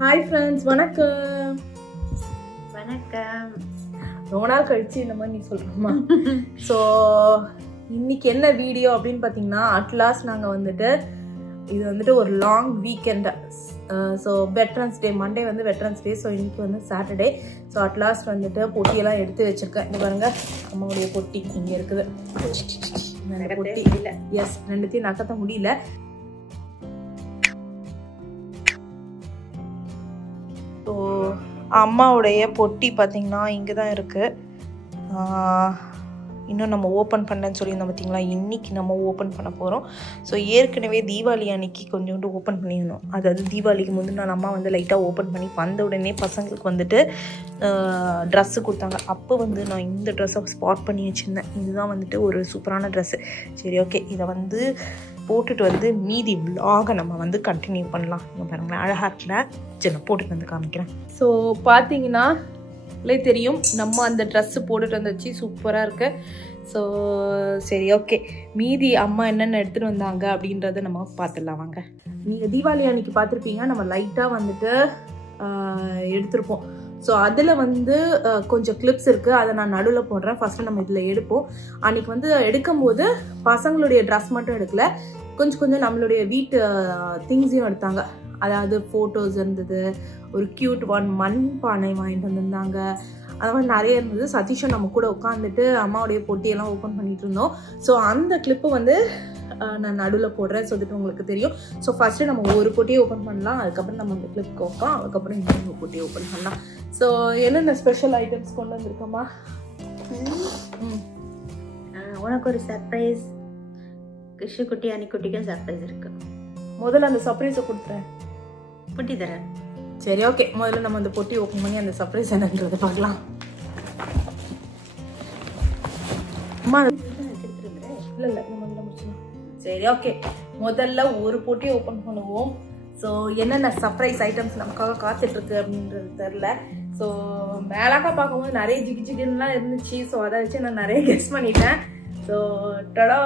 Hi friends, வணக்கம். வணக்கம். ரொம்ப நாள் கழிச்சு இந்த மாதிரி நீ சொல்றோமா? ஸோ இன்னைக்கு என்ன வீடியோ அப்படின்னு பார்த்தீங்கன்னா, அட்லாஸ்ட் நாங்கள் வந்துட்டு இது வந்துட்டு ஒரு லாங் வீக்கெண்ட். ஸோ வெட்ரன்ஸ் டே, மண்டே வந்து வெட்ரன்ஸ் டே. ஸோ இன்னைக்கு வந்து சாட்டர்டே. ஸோ அட்லாஸ்ட் வந்துட்டு பொட்டியெல்லாம் எடுத்து வச்சிருக்கேன். இந்த பாருங்க, அம்மாவுடைய பொட்டி இங்கே இருக்குது. பொட்டி இல்லை, எஸ், ரெண்டுத்தையும் நகர்த்த முடியல. ஸோ அம்மாவுடைய பொட்டி பார்த்தீங்கன்னா இங்கே தான் இருக்குது. இன்னும் நம்ம ஓப்பன் பண்ணலன்னு சொல்லியிருந்தோம் பார்த்தீங்களா, இன்றைக்கி நம்ம ஓப்பன் பண்ண போகிறோம். ஸோ ஏற்கனவே தீபாவளி அன்னைக்கு கொஞ்சோண்டு ஓப்பன் பண்ணியிருந்தோம். அதாவது தீபாவளிக்கு முந்தின நாள் அம்மா வந்து லைட்டாக ஓப்பன் பண்ணி வந்த உடனே பசங்களுக்கு வந்துட்டு ட்ரெஸ்ஸு கொடுத்தாங்க. அப்போ வந்து நான் இந்த ட்ரெஸ்ஸை ஸ்பாட் பண்ணி வச்சுருந்தேன். இதுதான் வந்துட்டு ஒரு சூப்பரான ட்ரெஸ்ஸு. சரி, ஓகே, இதை வந்து போட்டுட்டு வந்து மீதி விலாகை நம்ம வந்து கண்டினியூ பண்ணலாம். இங்கே பாருங்களேன், அழகாக இருக்கல. சரி, நான் போட்டுட்டு வந்து காமிக்கிறேன். ஸோ பார்த்தீங்கன்னா தெரியும், நம்ம அந்த ட்ரெஸ்ஸு போட்டுட்டு வந்துச்சு, சூப்பராக இருக்கு. ஸோ சரி, ஓகே, மீதி அம்மா என்னென்ன எடுத்துகிட்டு வந்தாங்க அப்படின்றத நம்ம பார்த்துடலாம் வாங்க. நீங்கள் தீபாவளி அன்னைக்கு பார்த்துருப்பீங்க, நம்ம லைட்டாக வந்துட்டு எடுத்திருப்போம். ஸோ அதில் வந்து கொஞ்சம் கிளிப்ஸ் இருக்குது, அதை நான் நடுவில் போடுறேன். ஃபஸ்ட்டு நம்ம இதில் எடுப்போம். அன்றைக்கி வந்து எடுக்கும்போது பசங்களுடைய ட்ரெஸ் மட்டும் எடுக்கல, கொஞ்சம் நம்மளுடைய வீட்டு திங்ஸையும் எடுத்தாங்க. அதாவது ஃபோட்டோஸ் இருந்தது, ஒரு க்யூட் ஒன் மண் பானை வாங்கிட்டு வந்திருந்தாங்க, அது மாதிரி நிறைய இருந்தது. சதீஷும் நம்ம கூட உட்காந்துட்டு அம்மாவுடைய பொட்டியெல்லாம் ஓப்பன் பண்ணிட்டு இருந்தோம். ஸோ அந்த கிளிப்பு வந்து நான் நடுவில் போடுறேன், சொல்லிட்டு உங்களுக்கு தெரியும். ஸோ ஃபஸ்ட்டு நம்ம ஒரு பொட்டியை ஓப்பன் பண்ணலாம், அதுக்கப்புறம் நம்ம அந்த கிளிப் வைப்போம், அதுக்கப்புறம் இன்னொரு பொட்டியை ஓப்பன் பண்ணலாம். ஸோ என்னென்ன ஸ்பெஷல் ஐட்டம்ஸ் கொண்டு வந்திருக்கோமா? உனக்கு ஒரு சர்ப்ரைஸ், கிருஷ்ண குட்டி அன்னிக்குட்டிக்கும் சர்ப்ரைஸ் இருக்கு. முதல்ல அந்த சர்ப்ரைஸை கொடுத்துறேன், பொட்டி தரேன். சரி, ஓகே, முதல்ல நம்ம அந்த பொட்டி ஓப்பன் பண்ணி அந்த சர்ப்ரைஸ் என்னன்றதை பார்க்கலாம். அம்மா இல்லை முதல்ல முடிச்சுக்கலாம். சரி, ஓகே, முதல்ல ஒரு பொட்டியை ஓப்பன் பண்ணுவோம். ஸோ என்னென்ன சர்ப்ரைஸ் ஐட்டம்ஸ் நமக்காக காத்துட்ருக்கு அப்படின்றது தெரில. ஸோ மேலாக்கா பார்க்கும்போது நிறைய ஜிகிஜிகின்லாம் இருந்துச்சு. ஸோ அதை வச்சு நான் நிறைய கெஸ் பண்ணிட்டேன். ஸோ டடா,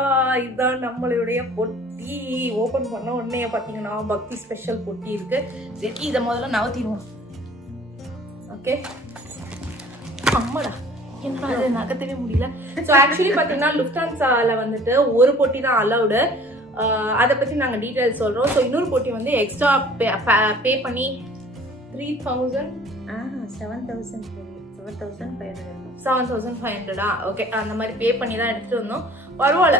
இதுதான் நம்மளுடைய பொட்டி. ஓப்பன் பண்ண உடனே பார்த்தீங்கன்னா பக்தி ஸ்பெஷல் பொட்டி இருக்குது. சரி, இதை முதல்ல நகர்த்திடுவோம். ஓகே, அம்மாடா, என்ன அது நகர்த்தவே முடியல. ஸோ ஆக்சுவலி பார்த்தீங்கன்னா லுஃப்டான்ஸாவில் வந்துட்டு ஒரு பொட்டி தான் அலவுடு. அதை பற்றி நாங்கள் டீட்டெயில்ஸ் சொல்கிறோம். ஸோ இன்னொரு பொட்டி வந்து எக்ஸ்ட்ரா பே பண்ணி 7,500 ஓகே, அந்த மாதிரி பே பண்ணி தான் எடுத்துகிட்டு வந்தோம். பரவாயில்ல,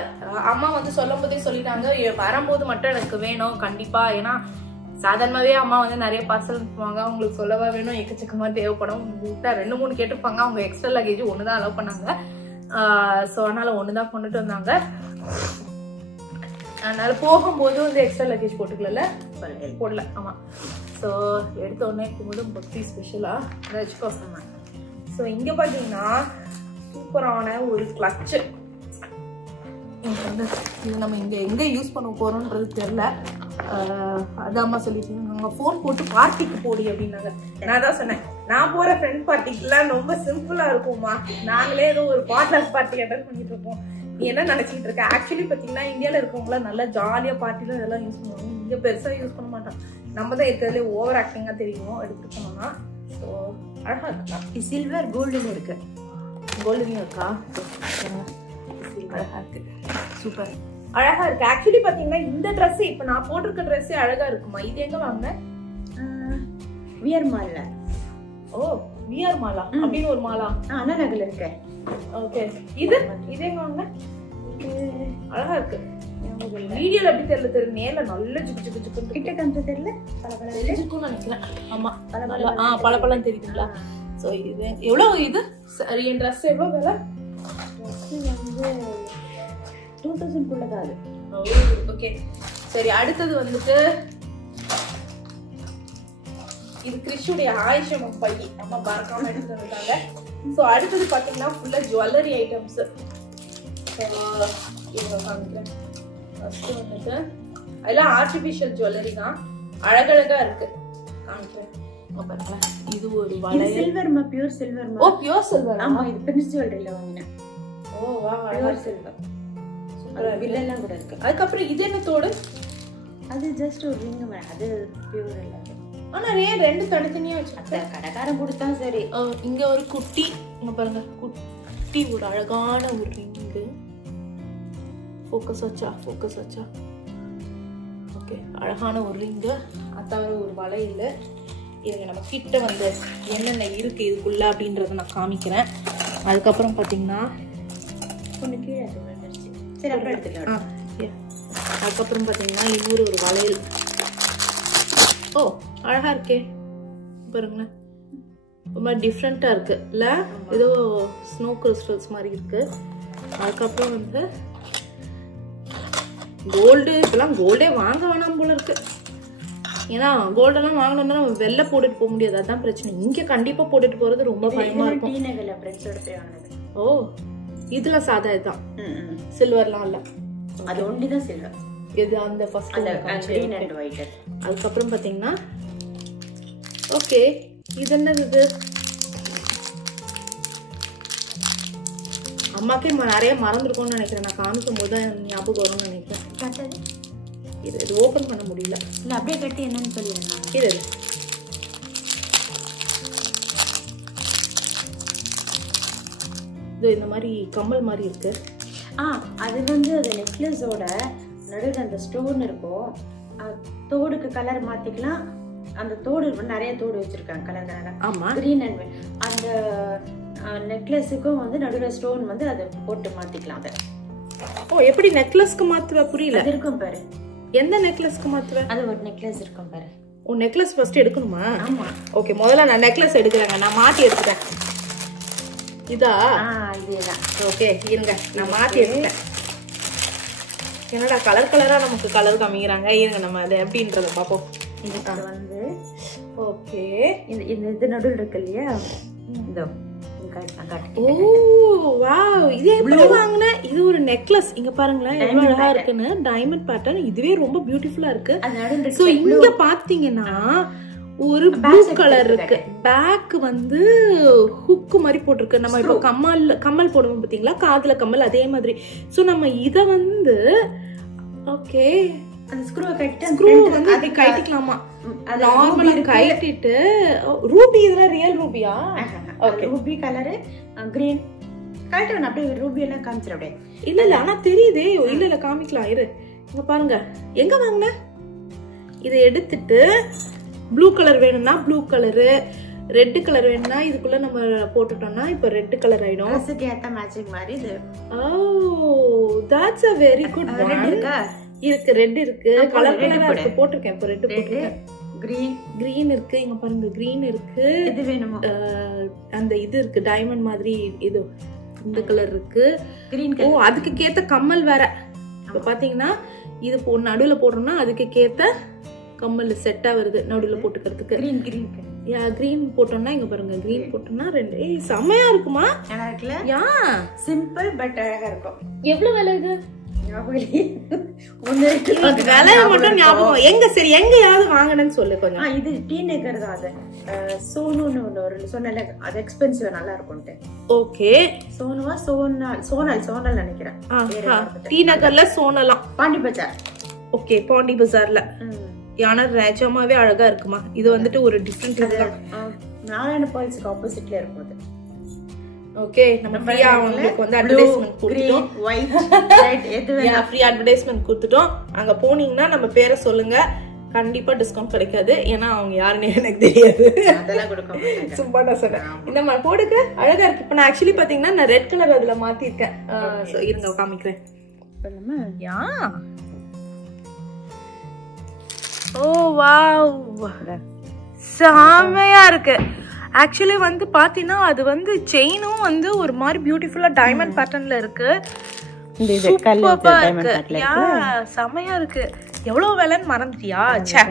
அம்மா வந்து சொல்லும் போதே சொல்லிட்டாங்க, வரும்போது மட்டும் எனக்கு வேணும் கண்டிப்பாக. ஏன்னா சாதாரணமாகவே அம்மா வந்து நிறைய பார்சல் அனுப்புவாங்க, அவங்களுக்கு சொல்லவா வேணும், எக்கச்சக்கமாக தேவைப்படும். விட்டா 2-3 கேட்டிருப்பாங்க. அவங்க எக்ஸ்ட்ரா லக்கேஜ் ஒன்று தான் அலோவ் பண்ணாங்க. ஸோ அதனால் ஒன்று தான் கொண்டுட்டு வந்தாங்க. அதனால் போகும்போது வந்து எக்ஸ்ட்ரா லக்கேஜ் போட்டுக்கல, போடல. ஆமாம். ஸோ எடுத்த உடனே போகும்போது பக்தி ஸ்பெஷலாக அதை வச்சுக்கோங்க. ஸோ இங்கே பார்த்தீங்கன்னா சூப்பரான ஒரு கிளச்சு. இங்கே வந்து இது நம்ம எங்கே யூஸ் பண்ண போகிறோன்றது தெரில. அதான் அம்மா சொல்லிட்டு நாங்கள் ஃபோன் போட்டு பார்ட்டிக்கு போடி அப்படின்னாங்க. நான் தான் சொன்னேன், நான் போகிற ஃப்ரெண்ட் பார்ட்டிக்கெலாம் ரொம்ப சிம்பிளாக இருக்கும்மா, நாங்களே ஏதோ ஒரு பார்ட்னர்ஸ் பார்ட்டி அட்டன் பண்ணிட்டு இருக்கோம், நீ என்ன நினச்சிக்கிட்டு இருக்க. ஆக்சுவலி பார்த்தீங்கன்னா இந்தியாவில் இருக்கவங்களாம் நல்லா ஜாலியாக பார்ட்டியில் இதெல்லாம் யூஸ் பண்ணுவாங்க. இங்கே பெருசாக யூஸ் பண்ண மாட்டோம். நம்ம தான் இருக்கிறதுலே ஓவர் ஆக்டிங்காக தெரியும் எடுத்துகிட்டு போனோம்னா. ஸோ அழகாக இருக்கா. சில்வர் கோல்டுன்னு இருக்கு. கோல்டுன்னு இருக்கா? அழகாக இருக்கு, சூப்பர் அழகாக இருக்கு. ஆக்சுவலி பார்த்தீங்கன்னா இந்த ட்ரெஸ்ஸு, இப்போ நான் போட்டிருக்க ட்ரெஸ்ஸே அழகாக இருக்குமா. இது எங்கே வாங்கினேன்? விஆர் மால்ல. ஓ, விஆர் மாலா அப்படின்னு ஒரு மாலா அண்ணா நகர்ல இருக்க. ஓகே, இது எங்க வாங்கினேன்? அழகா இருக்கு. வீடியோல எப்படி தெரியல, நேர்ல நல்ல ஜுக்கு ஜுக்கு ஜுக்கு கிட்ட காமிச்ச தெரியல, பலபலன்னு நினைக்கிறேன். ஆமா, பலபலன்னு தெரியுதுங்களா? சோ இது எவ்வளவு? இது சரி, என் ட்ரெஸ் எவ்வளவு விலை? வந்து 2000 குள்ளதான் அது. ஓகே, சரி, அடுத்தது வந்துட்டு இது கிறிஷுடைய ஆயுஷம் பை அம்மா பார்க்காம எடுத்துட்டு வந்தாங்க. ஸோ அடுத்தது பார்த்தீங்கன்னா ஃபுல்லாக ஜுவல்லரி ஐட்டம்ஸ். இவங்க காமிக்கிறேன். ஃபர்ஸ்ட் வந்துட்டு அதெல்லாம் ஆர்டிஃபிஷியல் ஜுவல்லரி தான், அழகழகா இருக்கு. காமிக்கிறேன், பாருங்களேன். இது ஒரு வளையல், சில்வர்மா, பியூர் சில்வர். ஓ, பியூர் சில்வர். ஆமா, இது பிரின்ஸ் ஜுவல்லரியில வாங்கினேன். ஓ வா, பியூர் சில்வர். சூப்பரா வில்லெல்லாம் கூட இருக்கு. அதுக்கப்புறம் இது என்ன தோடு? அது ஜஸ்ட் ஒரு ரிங், அது பியூர் இல்ல. ஆனால் ரெண்டு தனித்தனியாக வச்சு கடைக்காரன் கொடுத்தா சரி. இங்கே ஒரு குட்டி, இங்கே பாருங்க, குட்டி ஒரு அழகான ஒரு ரிங்கு. ஃபோக்கஸ் ஆச்சா. ஓகே, அழகான ஒரு ரிங்கு. அது தவிர ஒரு வளையல். இதுங்க நம்ம கிட்ட வந்து என்னென்ன இருக்குது இதுக்குள்ளே அப்படின்றத நான் காமிக்கிறேன். அதுக்கப்புறம் பார்த்தீங்கன்னா ஒன்று கீழே சரி அப்புறம் எடுத்துக்கலாம். அதுக்கப்புறம் பார்த்தீங்கன்னா இன்னொரு ஒரு வளையல். ஓ அழகாக இருக்கே பாருங்களேன், ரொம்ப டிஃப்ரெண்ட்டாக இருக்குது இல்லை? ஏதோ ஸ்னோ கிறிஸ்டல்ஸ் மாதிரி இருக்குது. அதுக்கப்புறம் வந்து கோல்டு. இப்பெல்லாம் கோல்டே வாங்க வேணாம் போல இருக்கு. ஏன்னா கோல்டெல்லாம் வாங்கணும்னா நம்ம வெளில போட்டுட்டு போக முடியாது, அதுதான் பிரச்சனை. இங்கே கண்டிப்பாக போட்டுட்டு போகிறது ரொம்ப பயமா இருக்கும். ஓ இதெல்லாம் சாதா இதுதான், சில்வர்லாம் இல்லை. அது ஒண்டிதான் சில்வர். இது அந்த ஃபர்ஸ்ட் கிரீன் அண்ட் ஒயிட். அதுக்கப்புறம் பார்த்தீங்கன்னா ஓகே இது என்னது? இது அம்மாக்கே நிறைய மறந்துருக்கும்னு நினைக்கிறேன். நான் காமிக்கும் போது தான் ஞாபகம் வரும்னு நினைக்கிறேன். இது ஓப்பன் பண்ண முடியல. இல்லை அப்படியே கட்டி என்னன்னு சொல்லிடுறேன். இது இந்த மாதிரி கம்மல் மாதிரி இருக்கு. அது வந்து அது நெக்லஸோட நடுவில் அந்த ஸ்டோன் இருக்கும். தோடுக்கு கலர் மாத்திக்கலாம். அந்த தோடு நிறைய தோடு வச்சிருக்காங்க கலர் கலரா. ஆமா, கிரீன் அண்ட் அந்த நெக்லஸுக்கும் வந்து நடுவில் ஸ்டோன் வந்து அதை போட்டு மாத்திக்கலாம். அதை எப்படி நெக்லஸ்க்கு மாத்துவ? புரியல. அது இருக்கும் பாரு. எந்த நெக்லஸ்க்கு மாத்துவ? அது ஒரு நெக்லஸ் இருக்கும் பாரு. நெக்லஸ் ஃபர்ஸ்ட் எடுக்கணுமா? ஆமா. ஓகே, முதல்ல நான் நெக்லஸ் எடுக்கிறேங்க. நான் மாட்டி எடுத்துட்டேன். இதா? இதேதான். ஓகே இருங்க, நான் மாத்தி எடுத்துட்டேன். என்னடா கலர் கலரா நமக்கு கலர் காமிக்கிறாங்க. இருங்க நம்ம அது எப்படின்றத பார்ப்போம். இது வந்து ஓகே இது நடுவில் இருக்கு இல்லையா? இதோ இது எப்படி வாங்குன? இது ஒரு நெக்லஸ். இங்க பாருங்களேன் எவ்வளவு அழகா இருக்குன்னு. Diamond pattern. இதுவே ரொம்ப பியூட்டிஃபுல்லா இருக்கு. சோ இங்க பாத்தீங்கன்னா ஒரு ப்ளூ கலர் இருக்கு. பேக் வந்து ஹுக் மாதிரி போட்டிருக்கு. நம்ம இப்போ கம்மல் போடுவோம் பாத்தீங்களா, காதுல கம்மல், அதே மாதிரி. சோ நம்ம இத வந்து ஓகே அந்த ஸ்க்ரூ வந்து அப்படி கழட்டிக்கலாமா? நார்மலா கழட்டிட்டு ரூபி. இதெல்லாம் ரியல் ரூபியா? ஓகே, ரூபி கலர் கிரீன் கழட்டணும். அப்படியே ரூபி எல்லாம் காமிச்சிரு. அப்படியே இல்ல ஆனா தெரியுதே. இல்ல காமிக்கலாம் இரு. இங்க பாருங்க, எங்க வாங்குன? இதை எடுத்துட்டு ப்ளூ கலர் வேணும்னா ப்ளூ கலரு, ரெட் கலர் வேணும்னா இதுக்குள்ள நம்ம போட்டுட்டோம்னா இப்போ ரெட் கலர் ஆயிடும். ட்ரெஸ்ஸுக்கு ஏத்த மேட்சிங் மாதிரி இது. that's a very good one. இருக்கு, ரெட் இருக்கு, கலர் கலரா இருக்கு. போட்டுருக்கேன் இப்போ ரெட் போட்டுருக்கேன். கிரீன் இருக்கு. இங்க பாருங்க கிரீன் இருக்கு. இது வேணுமா? அந்த இது இருக்கு டைமண்ட் மாதிரி. இது இந்த கலர் இருக்கு. கிரீன். அதுக்கு கேத்த கம்மல் வேற. இப்போ பாத்தீங்கன்னா இது நடுவுல போடுறோம்னா அதுக்கு கேத்த கம்மல் செட்டா வருது நடுவுல போட்டுக்கிறதுக்கு. கிரீன் போட்டோம்னா இங்க பாருங்க, கிரீன் போட்டோம்னா ரெண்டு. செமையா இருக்குமா? நல்லா இருக்குல்ல? யா சிம்பிள் பட் அழகா இருக்கும். எவ்வளவு விலை இது? விலை மட்டும் ஞாபகம் எங்க? சரி எங்கயாவது வாங்கினேன்னு சொல்லு கொஞ்சம். இது டி நெக்கர் தான். அது சோனுன்னு ஒன்று சொன்னல, அது எக்ஸ்பென்சிவ், நல்லா இருக்கும்ட்டு. ஓகே, சோனுவா சோனல் நினைக்கிறேன். டி நகர்ல சோனலாம். பாண்டி பஜார். ஓகே, பாண்டி பஜார்ல. ஆனா நிஜமாவே அழகா இருக்குமா? இது வந்துட்டு ஒரு டிஃபரெண்ட் நாராயண பால்ஸ்க்கு ஆப்போசிட்ல இருக்கும் அது. ஓகே, நம்ம ஃப்ரீயா உங்களுக்கு வந்து அட்வர்டைஸ்மென்ட் கொடுத்துட்டோம். ஒயிட் ரெட் எதுவே ஃப்ரீ அட்வர்டைஸ்மென்ட் கொடுத்துட்டோம். அங்க போனீங்கன்னா நம்ம பேரை சொல்லுங்க, கண்டிப்பா டிஸ்கவுண்ட் கிடைக்காது. ஏன்னா அவங்க யாருன்னு எனக்கு தெரியாது. அதெல்லாம் கொடுக்க மாட்டாங்க. சும்மா நான் சொன்னேன். இந்த மாதிரி போடுங்க, அழகா இருக்கு. இப்போ நான் ஆக்சுவலி பாத்தீங்கன்னா நான் ரெட் கலர் அதுல மாத்திருக்கேன். இருங்க காமிக்கிறேன். யா ஓ வாவ், செமையா இருக்கு. ஆக்சுவலி வந்து பாத்தீங்கன்னா அது வந்து செயினும் வந்து ஒரு மாதிரி பியூட்டிஃபுல்லா டைமண்ட் பேட்டர்ன்ல இருக்கு. செமையா இருக்கு. எவ்வளவு விலைன்னு மறந்துட்டியா?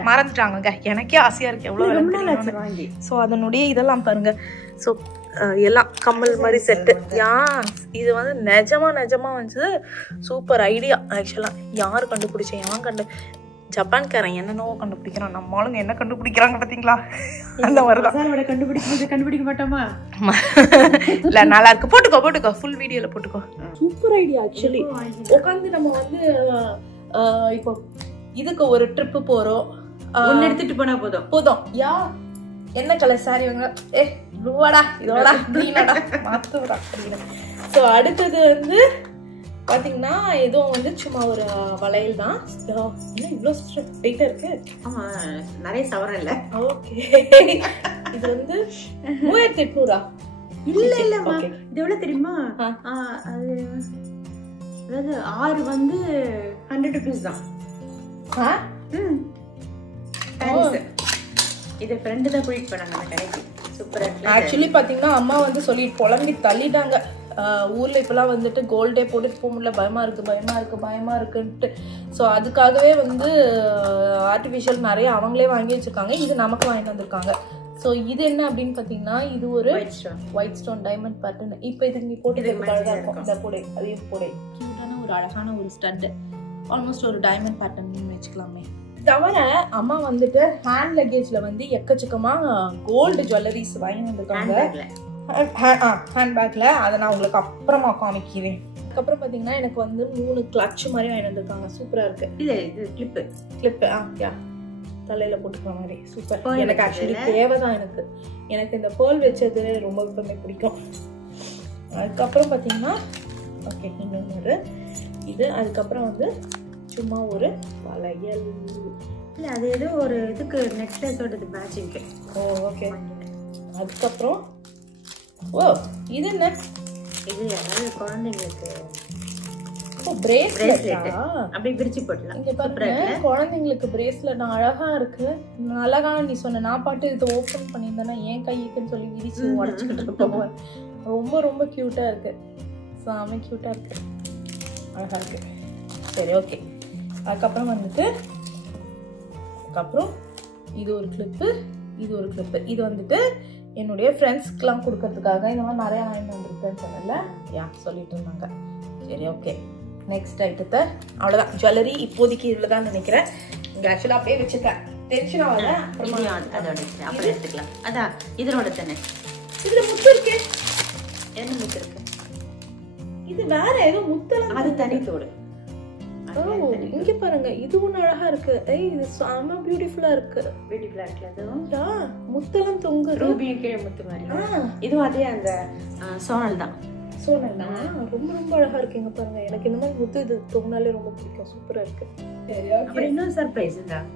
மறந்துட்டாங்க. எனக்கே ஆசையா இருக்கு எவ்வளவு. சோ அதனுடைய இதெல்லாம் பாருங்க. சோ எல்லாம் கம்மல் மாதிரி செட்டு. இது வந்து நிஜமா வந்து சூப்பர் ஐடியா. ஆக்சுவலா யாரு கண்டுபிடிச்சேன்? எவன் ஜப்பான்காரன் என்னென்னவோ கண்டுபிடிக்கிறான். நம்ம ஆளுங்க என்ன கண்டுபிடிக்கிறாங்க பாத்தீங்களா? அந்த மாதிரிதான் கண்டுபிடிக்க மாட்டோமா? இல்ல நல்லா இருக்கு. போட்டுக்கோ ஃபுல் வீடியோல போட்டுக்கோ. Super idea. ஆக்சுவலி உட்காந்து நம்ம வந்து இப்போ இதுக்கு ஒரு ட்ரிப்பு போறோம் ஒன்னு எடுத்துட்டு போனா போதும். யா என்ன கலர் சாரி வாங்க? ப்ளூவாடா, இதோடா க்ரீனாடா மாத்துடா அப்படின்னு. ஸோ அடுத்தது வந்து பாத்தீங்கன்னா இதுவும் வந்து சும்மா ஒரு வளையல் தான். என்ன இவ்வளோ வெயிட்டா இருக்கு? ஆமா, நிறைய சவரம் இல்ல. ஓகே, இது வந்து 3800. இல்ல இல்லம்மா, இது எவ்வளவு தெரியுமா? அது அதாவது 6 வந்து 100 rupees தான். இது ஃப்ரெண்டு தான் கூட்டிட்டு போனாங்க அந்த கடைக்கு. சூப்பரா இருக்கு. ஆக்சுவலி பாத்தீங்கன்னா அம்மா வந்து சொல்லிட்டு புலம்பி தள்ளிட்டாங்க. ஊர்ல இப்பெல்லாம் வந்துட்டு கோல்டே போட்டுட்டு போக முடியல, பயமா இருக்குன்ட்டு. ஸோ அதுக்காகவே வந்து ஆர்டிஃபிஷியல் நிறைய அவங்களே வாங்கி வச்சிருக்காங்க. இது நமக்கு வாங்கிட்டு வந்திருக்காங்க. ஸோ இது என்ன அப்படின்னு பார்த்தீங்கன்னா இது ஒரு ஒயிட் ஸ்டோன் டைமண்ட் பேட்டர்ன். இப்போ இதுக்கு நீ போட்டு அழகாக இருக்கும். இந்த போடை அதையும் போடை கியூட்டான ஒரு அழகான ஒரு ஸ்டட், ஆல்மோஸ்ட் ஒரு டைமண்ட் பேட்டர்ன் வச்சுக்கலாமே. தவிர அம்மா வந்துட்டு ஹேண்ட் லக்கேஜ்ல வந்து எக்கச்சக்கமா கோல்டு ஜுவல்லரிஸ் வாங்கி வந்திருக்காங்க. ஹேண்ட்பேக்ல அதை நான் உங்களுக்கு அப்புறமா காமிக்கிறேன். அதுக்கப்புறம் பாத்தீங்கன்னா எனக்கு வந்து 3 கிளட்ச் மாதிரி வாங்கி வந்திருக்காங்க. சூப்பரா இருக்கு. இல்ல இது கிளிப்பு யா தலையில போட்டுக்கிற மாதிரி சூப்பர். எனக்கு ஆக்சுவலி தேவைதான். எனக்கு இந்த பேர்ல் வச்சது ரொம்ப எப்பவுமே பிடிக்கும். அதுக்கப்புறம் பாத்தீங்கன்னா ஓகே இன்னொரு இது. அதுக்கப்புறம் வந்து சும்மா ஒரு வளையல். இல்ல அது ஏதோ ஒரு இதுக்கு நெக்லஸோட மேட்சிங்க்கு. ஓ ஓகே. அதுக்கப்புறம் ஓ இது என்ன? இது அதாவது குழந்தைங்களுக்கு பிரேஸ்லெட். அப்படியே பிரிச்சு போடலாம். இங்க பாருங்க குழந்தைங்களுக்கு பிரேஸ்லெட் அழகா இருக்கு. அழகான நீ சொன்ன நான் பாட்டு இதை ஓபன் பண்ணியிருந்தேன்னா என் கைக்குன்னு சொல்லி விரிச்சு உடச்சுக்கிட்டு போவேன். ரொம்ப ரொம்ப கியூட்டா இருக்கு. சாமி கியூட்டா இருக்கு, அழகா இருக்கு. சரி ஓகே. அதுக்கப்புறம் வந்துட்டு இது ஒரு கிளிப்பு, இது ஒரு கிளிப்பு. இது வந்துட்டு என்னுடைய ஃப்ரெண்ட்ஸ்க்குலாம் கொடுக்கறதுக்காக இந்த மாதிரி நிறைய வாங்கிட்டு வந்திருக்கேன்னு சொன்னல, யா சொல்லிட்டு இருந்தாங்க. சரி ஓகே. நெக்ஸ்ட் ஐட்டத்தை அவ்வளோதான். ஜுவல்லரி இப்போதைக்கு இதில் தான் நினைக்கிறேன். இங்கே ஆக்சுவலாக அப்படியே வச்சுருக்கேன். டென்ஷன் ஆகல. அதோட அப்புறம் எடுத்துக்கலாம். அதான் இதனோட தானே. இதில் முத்து இருக்கு. என்ன முத்து இருக்கு? இது வேற ஏதோ முத்தெல்லாம். அது தனி தோடு. இங்க பாருங்க இது ஒண்ணு அழகா இருக்கு. இது செம பியூட்டிஃபுல்லா இருக்கு. அதுவும் முத்தெல்லாம் தொங்கு. ரூபிய கீழே முத்து மாதிரி. இதுவும் அதே அந்த சோனல் தான். ரொம்ப ரொம்ப அழகா இருக்கு. இங்க பாருங்க எனக்கு இந்த மாதிரி முத்து இது தொங்கினாலே ரொம்ப பிடிக்கும். சூப்பரா இருக்கு. அப்புறம் இன்னொரு சர்ப்ரைஸ் தான்.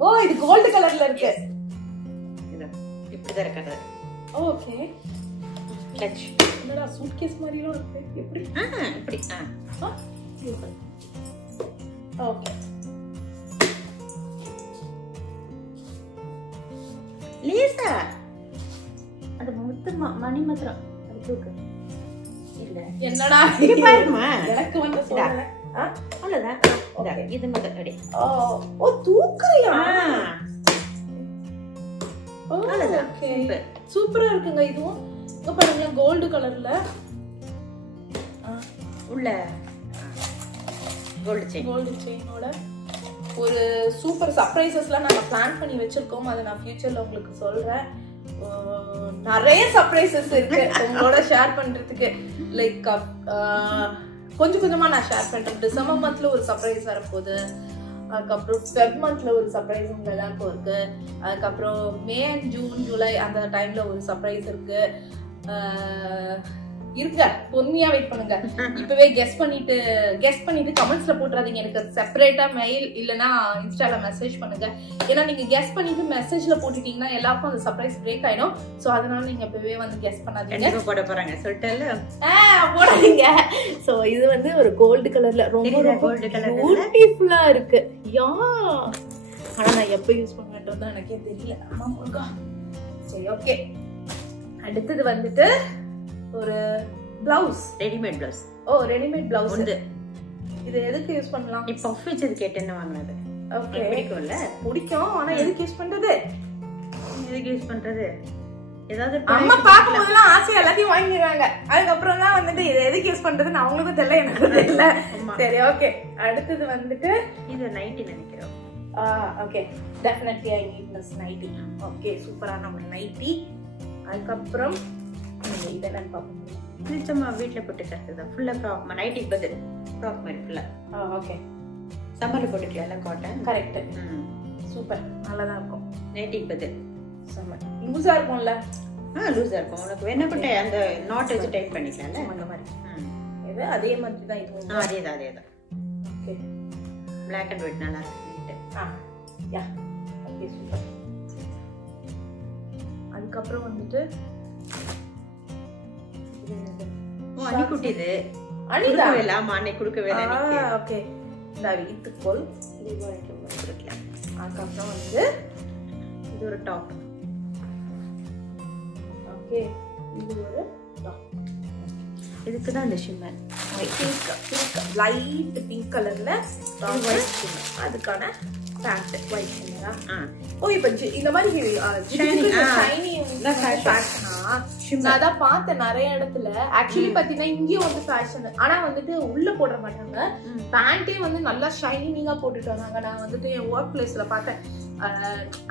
ஓ இது கோல்ட் கலர்ல இருக்கு. இப்படிதான் இருக்கு. ஓகே. கிளட்ச். என்னடா சூட்கேஸ் மாதிரிலாம் இருக்கு. எப்படி? இப்படி. ஓகே. லேசா அது முத்து மணி மாத்திரம் அது தூக்கு. இல்ல என்னடா இங்க பாருமா. எனக்கு வந்து சொல்ல. அவ்வளவுதான். இது மட்டும் அப்படி. ஓ தூக்குறியா? அவ்வளவுதான். சூப்பரா இருக்குங்க. இதுவும் இங்க பாருங்க கோல்டு கலர்ல உள்ள கோல்டு செயினோட ஒரு சூப்பர் சர்ப்ரைசஸ்லாம் நாங்க பிளான் பண்ணி வச்சிருக்கோம். அதை நான் ஃபியூச்சர்ல உங்களுக்கு சொல்றேன். நிறைய சர்ப்ரைசஸ் இருக்கு உங்களோட ஷேர் பண்றதுக்கு. லைக் கொஞ்சம் கொஞ்சமா நான் ஷேர் பண்றேன். டிசம்பர் மந்த்ல ஒரு சர்ப்ரைஸ் வரப்போகுது. அதுக்கப்புறம் ஃபெப் மந்த்ல ஒரு சர்ப்ரைஸ் உங்க எல்லாருக்கும் இருக்கு. அதுக்கப்புறம் மே அண்ட் ஜூன் ஜூலை அந்த டைம்ல ஒரு சர்ப்ரைஸ் இருக்கு. இருக்க பொறுமையா வெயிட் பண்ணுங்க. இப்பவே கெஸ் பண்ணிட்டு கமெண்ட்ஸ்ல போட்டுறாதீங்க. எனக்கு செப்பரேட்டா மெயில் இல்லனா இன்ஸ்டால மெசேஜ் பண்ணுங்க. ஏன்னா நீங்க கெஸ் பண்ணிட்டு மெசேஜ்ல போட்டுட்டீங்கன்னா எல்லாருக்கும் அந்த சர்ப்ரைஸ் பிரேக் ஆயிடும். சோ அதனால நீங்க இப்பவே வந்து கெஸ் பண்ணாதீங்க. போட போறாங்க சொல்லிட்டேன்ல, போடாதீங்க. சோ இது வந்து ஒரு கோல்டு கலர்ல ரொம்ப கோல்டு கலர் பியூட்டிஃபுல்லா இருக்கு. யா ஆனா நான் எப்ப யூஸ் பண்ணுவேன்றது எனக்கே தெரியல. ஆமாங்க. சரி ஓகே. அடுத்தது வந்துட்டு ஒரு பிளவுஸ், ரெடிமேட் பிளவுஸ். ஓ ரெடிமேட் பிளவுஸ். இது எதுக்கு யூஸ் பண்ணலாம்? நீ பஃப் வச்சது கேட்டு என்ன வாங்குனது? ஓகே பிடிக்கும்ல? பிடிக்கும். ஆனா எதுக்கு யூஸ் பண்றது? ஏதாவது அம்மா பாக்கும்போதெல்லாம் ஆசையா எல்லாத்தையும் வாங்கிடுறாங்க. அதுக்கப்புறம் தான் வந்துட்டு இது எதுக்கு யூஸ் பண்றதுன்னு அவங்களுக்கும் தெரியல, எனக்கும் தெரியல. சரி ஓகே. அடுத்தது வந்துட்டு இது நைட்டி நினைக்கிறோம். Okay definitely I need this nightie. Okay சூப்பரான ஒரு நைட்டி. அதுக்கப்புறம் இது என்னன்னு பார்ப்போம். நிச்சயமா வீட்டில் போட்டு கட்டுறதா ஃபுல்லாக ஃப்ராக் நைட்டிக்கு பதில் ஃப்ராக் மாதிரி ஃபுல்லாக. ஓகே சம்மர்ல போட்டுக்கல காட்டன். கரெக்ட். சூப்பர், நல்லா தான் இருக்கும். நைட்டிக்கு பதில் சம்மர் லூஸா இருக்கும்ல? லூஸா இருக்கும். உனக்கு வேணா போட்டு அந்த நாட் வச்சு டைட் பண்ணிக்கலாம்ல அந்த மாதிரி. இது அதே மாதிரி தான் இதுவும். அதேதான். ஓகே, Black and white நல்லா இருக்கு. Yeah okay super. அதுக்கப்புறம் வந்துட்டு அணி குட்டிது. அணிதா வேலாமா அன்னை குடுக்கவே இல்ல. ஓகே, இந்த வீட்டுக்குள் தீபாவளிக்கு கொடுக்கலாம். அதுக்கப்புறம் வந்து இது ஒரு டாப். ஓகே, இது ஒரு டாப். இதுக்கு தான் இந்த ஷிம்மர் லைட் பிங்க் கலர்ல அதுக்கான பேண்ட் ஒயிட் ஷிம்மரா. ஓ, இப்ப இந்த மாதிரி ஷைனி நான் அதான் பார்த்தேன் நிறைய இடத்துல. ஆக்சுவலி பாத்தீங்கன்னா இங்கேயும் வந்து ஃபேஷன், ஆனா வந்துட்டு உள்ள போட மாட்டாங்க. பேண்டே வந்து நல்லா ஷைனிங்கா போட்டுட்டு வந்தாங்க. நான் வந்துட்டு என் ஒர்க் பிளேஸ்ல பார்த்தேன்.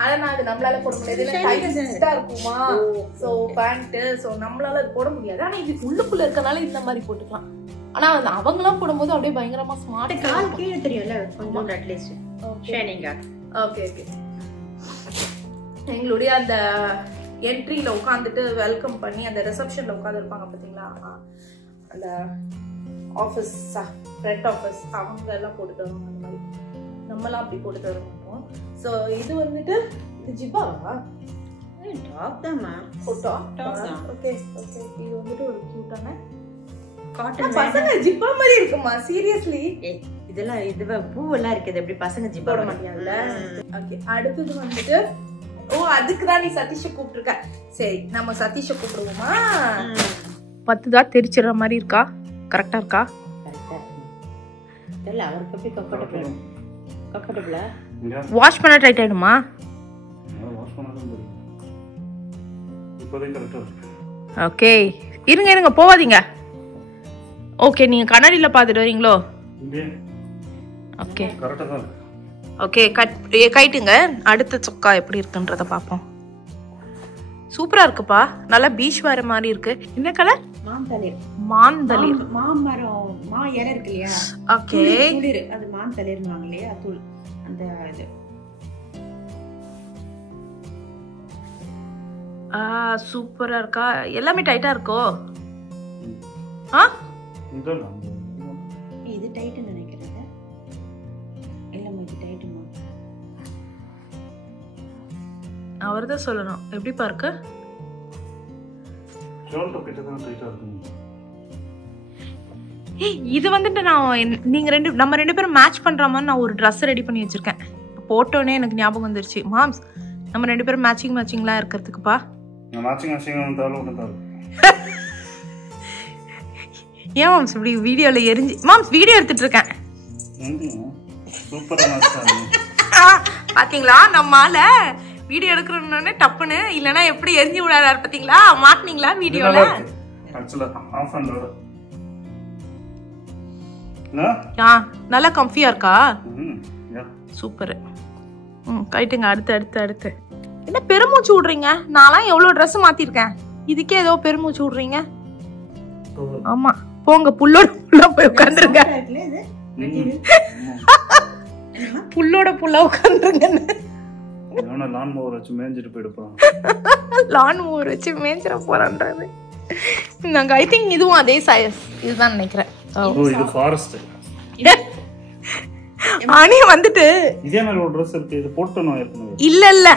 ஆனா நான் அது நம்மளால போட முடியாது, டைட்டா இருக்குமா. சோ பேண்ட் சோ நம்மளால அது போட முடியாது. ஆனா இது உள்ளுக்குள்ள இருக்கனால இந்த மாதிரி போட்டுக்கலாம். ஆனா அவங்களாம் போடும்போது அப்படியே பயங்கரமா ஸ்மார்ட். கால் கீழே தெரியும்ல கொஞ்சம் அட்லீஸ்ட் ஷைனிங்கா. Okay okay. எங்களுடைய அந்த என்ட்ரியில உட்காந்துட்டு வெல்கம் பண்ணி அந்த ரிசப்ஷன்ல உட்காந்து இருப்பாங்க பாத்தீங்களா, அந்த ஆஃபீஸ் ஃப்ரண்ட் ஆஃபீஸ் அவங்க எல்லாம் போட்டுட்டு வருவாங்க. அந்த மாதிரி நம்மளாம் அப்படி போட்டுட்டு வர மாட்டோம். ஸோ இது வந்துட்டு இது ஜிப்பாவா? டாப் தான்மா. டாப் தான். Okay okay. இது வந்துட்டு ஒரு கியூட்டான காட்டன். பசங்க ஜிப்பா மாதிரி இருக்குமா? சீரியஸ்லி இதெல்லாம் இது பூவெல்லாம் இருக்குது, எப்படி பசங்க ஜிப்பா போட மாட்டாங்கல்ல. ஓகே, அடுத்தது வந்துட்டு ஓ அதுக்கு தான் நீ சதீஷ கூப்பிட்டுருக்க. சரி, நம்ம சதீஷ கூப்பிடுவோமா? 10 தான் தெரிச்சிடுற மாதிரி இருக்கா? கரெக்டா இருக்கா? கரெக்டா தெரியல. அவருக்கு எப்படி கம்ஃபர்டபுளா? வாஷ் பண்ண டைட் ஆயிடுமா? ஓகே, இருங்க போவாதீங்க. ஓகே, நீங்க கண்ணாடியில பாத்துட்டு வரீங்களோ? Okay okay, கைட்டுங்க. அடுத்த சொக்கா எப்படி இருக்குன்றத பாப்போம். சூப்பரா இருக்குப்பா, நல்லா பீச் வேற மாதிரி இருக்கு. என்ன கலர்? மாந்தளிர். மாமரம் மா இலை இருக்கு இல்லையா? ஓகே, துளிர் அது மாந்தளிர்வாங்க இல்லையா? தூள் அந்த இது. சூப்பரா இருக்கா? எல்லாமே டைட்டா இருக்கோ? இது டைட் நினைக்கிறேன். இல்ல இது டைட்டுமா? அவர்தான் சொல்லணும். எப்படி பாருக்கு? இது வந்துட்டு நம்ம ரெண்டு பேரும் மேட்ச் பண்ற மாதிரி நான் ஒரு ட்ரெஸ் ரெடி பண்ணி வச்சிருக்கேன். போட்டோனே எனக்கு ஞாபகம் வந்துருச்சு. மாம்ஸ், நம்ம ரெண்டு பேரும் மேட்சிங்லாம் இருக்கிறதுக்குப்பா. ஏன் மாம்ஸ் இப்படி வீடியோல எரிஞ்சு? மாம்ஸ் வீடியோ எடுத்துட்டு இருக்கேன். பாத்தீங்களா, நம்மால வீடியோ எடுக்கணும்னு டப்புன்னு இல்லனா எப்படி எரிஞ்சு விடாதாரு பாத்தீங்களா? மாட்டீங்களா வீடியோல? நல்லா கம்ஃபியா இருக்கா? சூப்பர். கைட்டுங்க. அடுத்து என்ன பெருமூச்சு விடுறீங்க? நான்லாம் எவ்வளவு ட்ரெஸ் மாத்திருக்கேன், இதுக்கே ஏதோ பெருமூச்சு விடுறீங்க. ஆமா, போங்க புல்லோட போய் உட்காந்துருங்க. புல்லோட புல்லா உட்காந்துருங்க. லான் மோவர் வச்சு மேஞ்சிட்டு போயிடுப்போம். லான் மோவர் வச்சு மேஞ்சிட போறான்றாரு. நாங்க ஐ திங்க் இதுவும் அதே சைஸ் இதுதான் நினைக்கிறேன். இது ஃபாரஸ்ட். அணி வந்துட்டு இதே மாதிரி ஒரு Dress இருக்கு, இது போட்டணும் ஏற்கனவே. இல்ல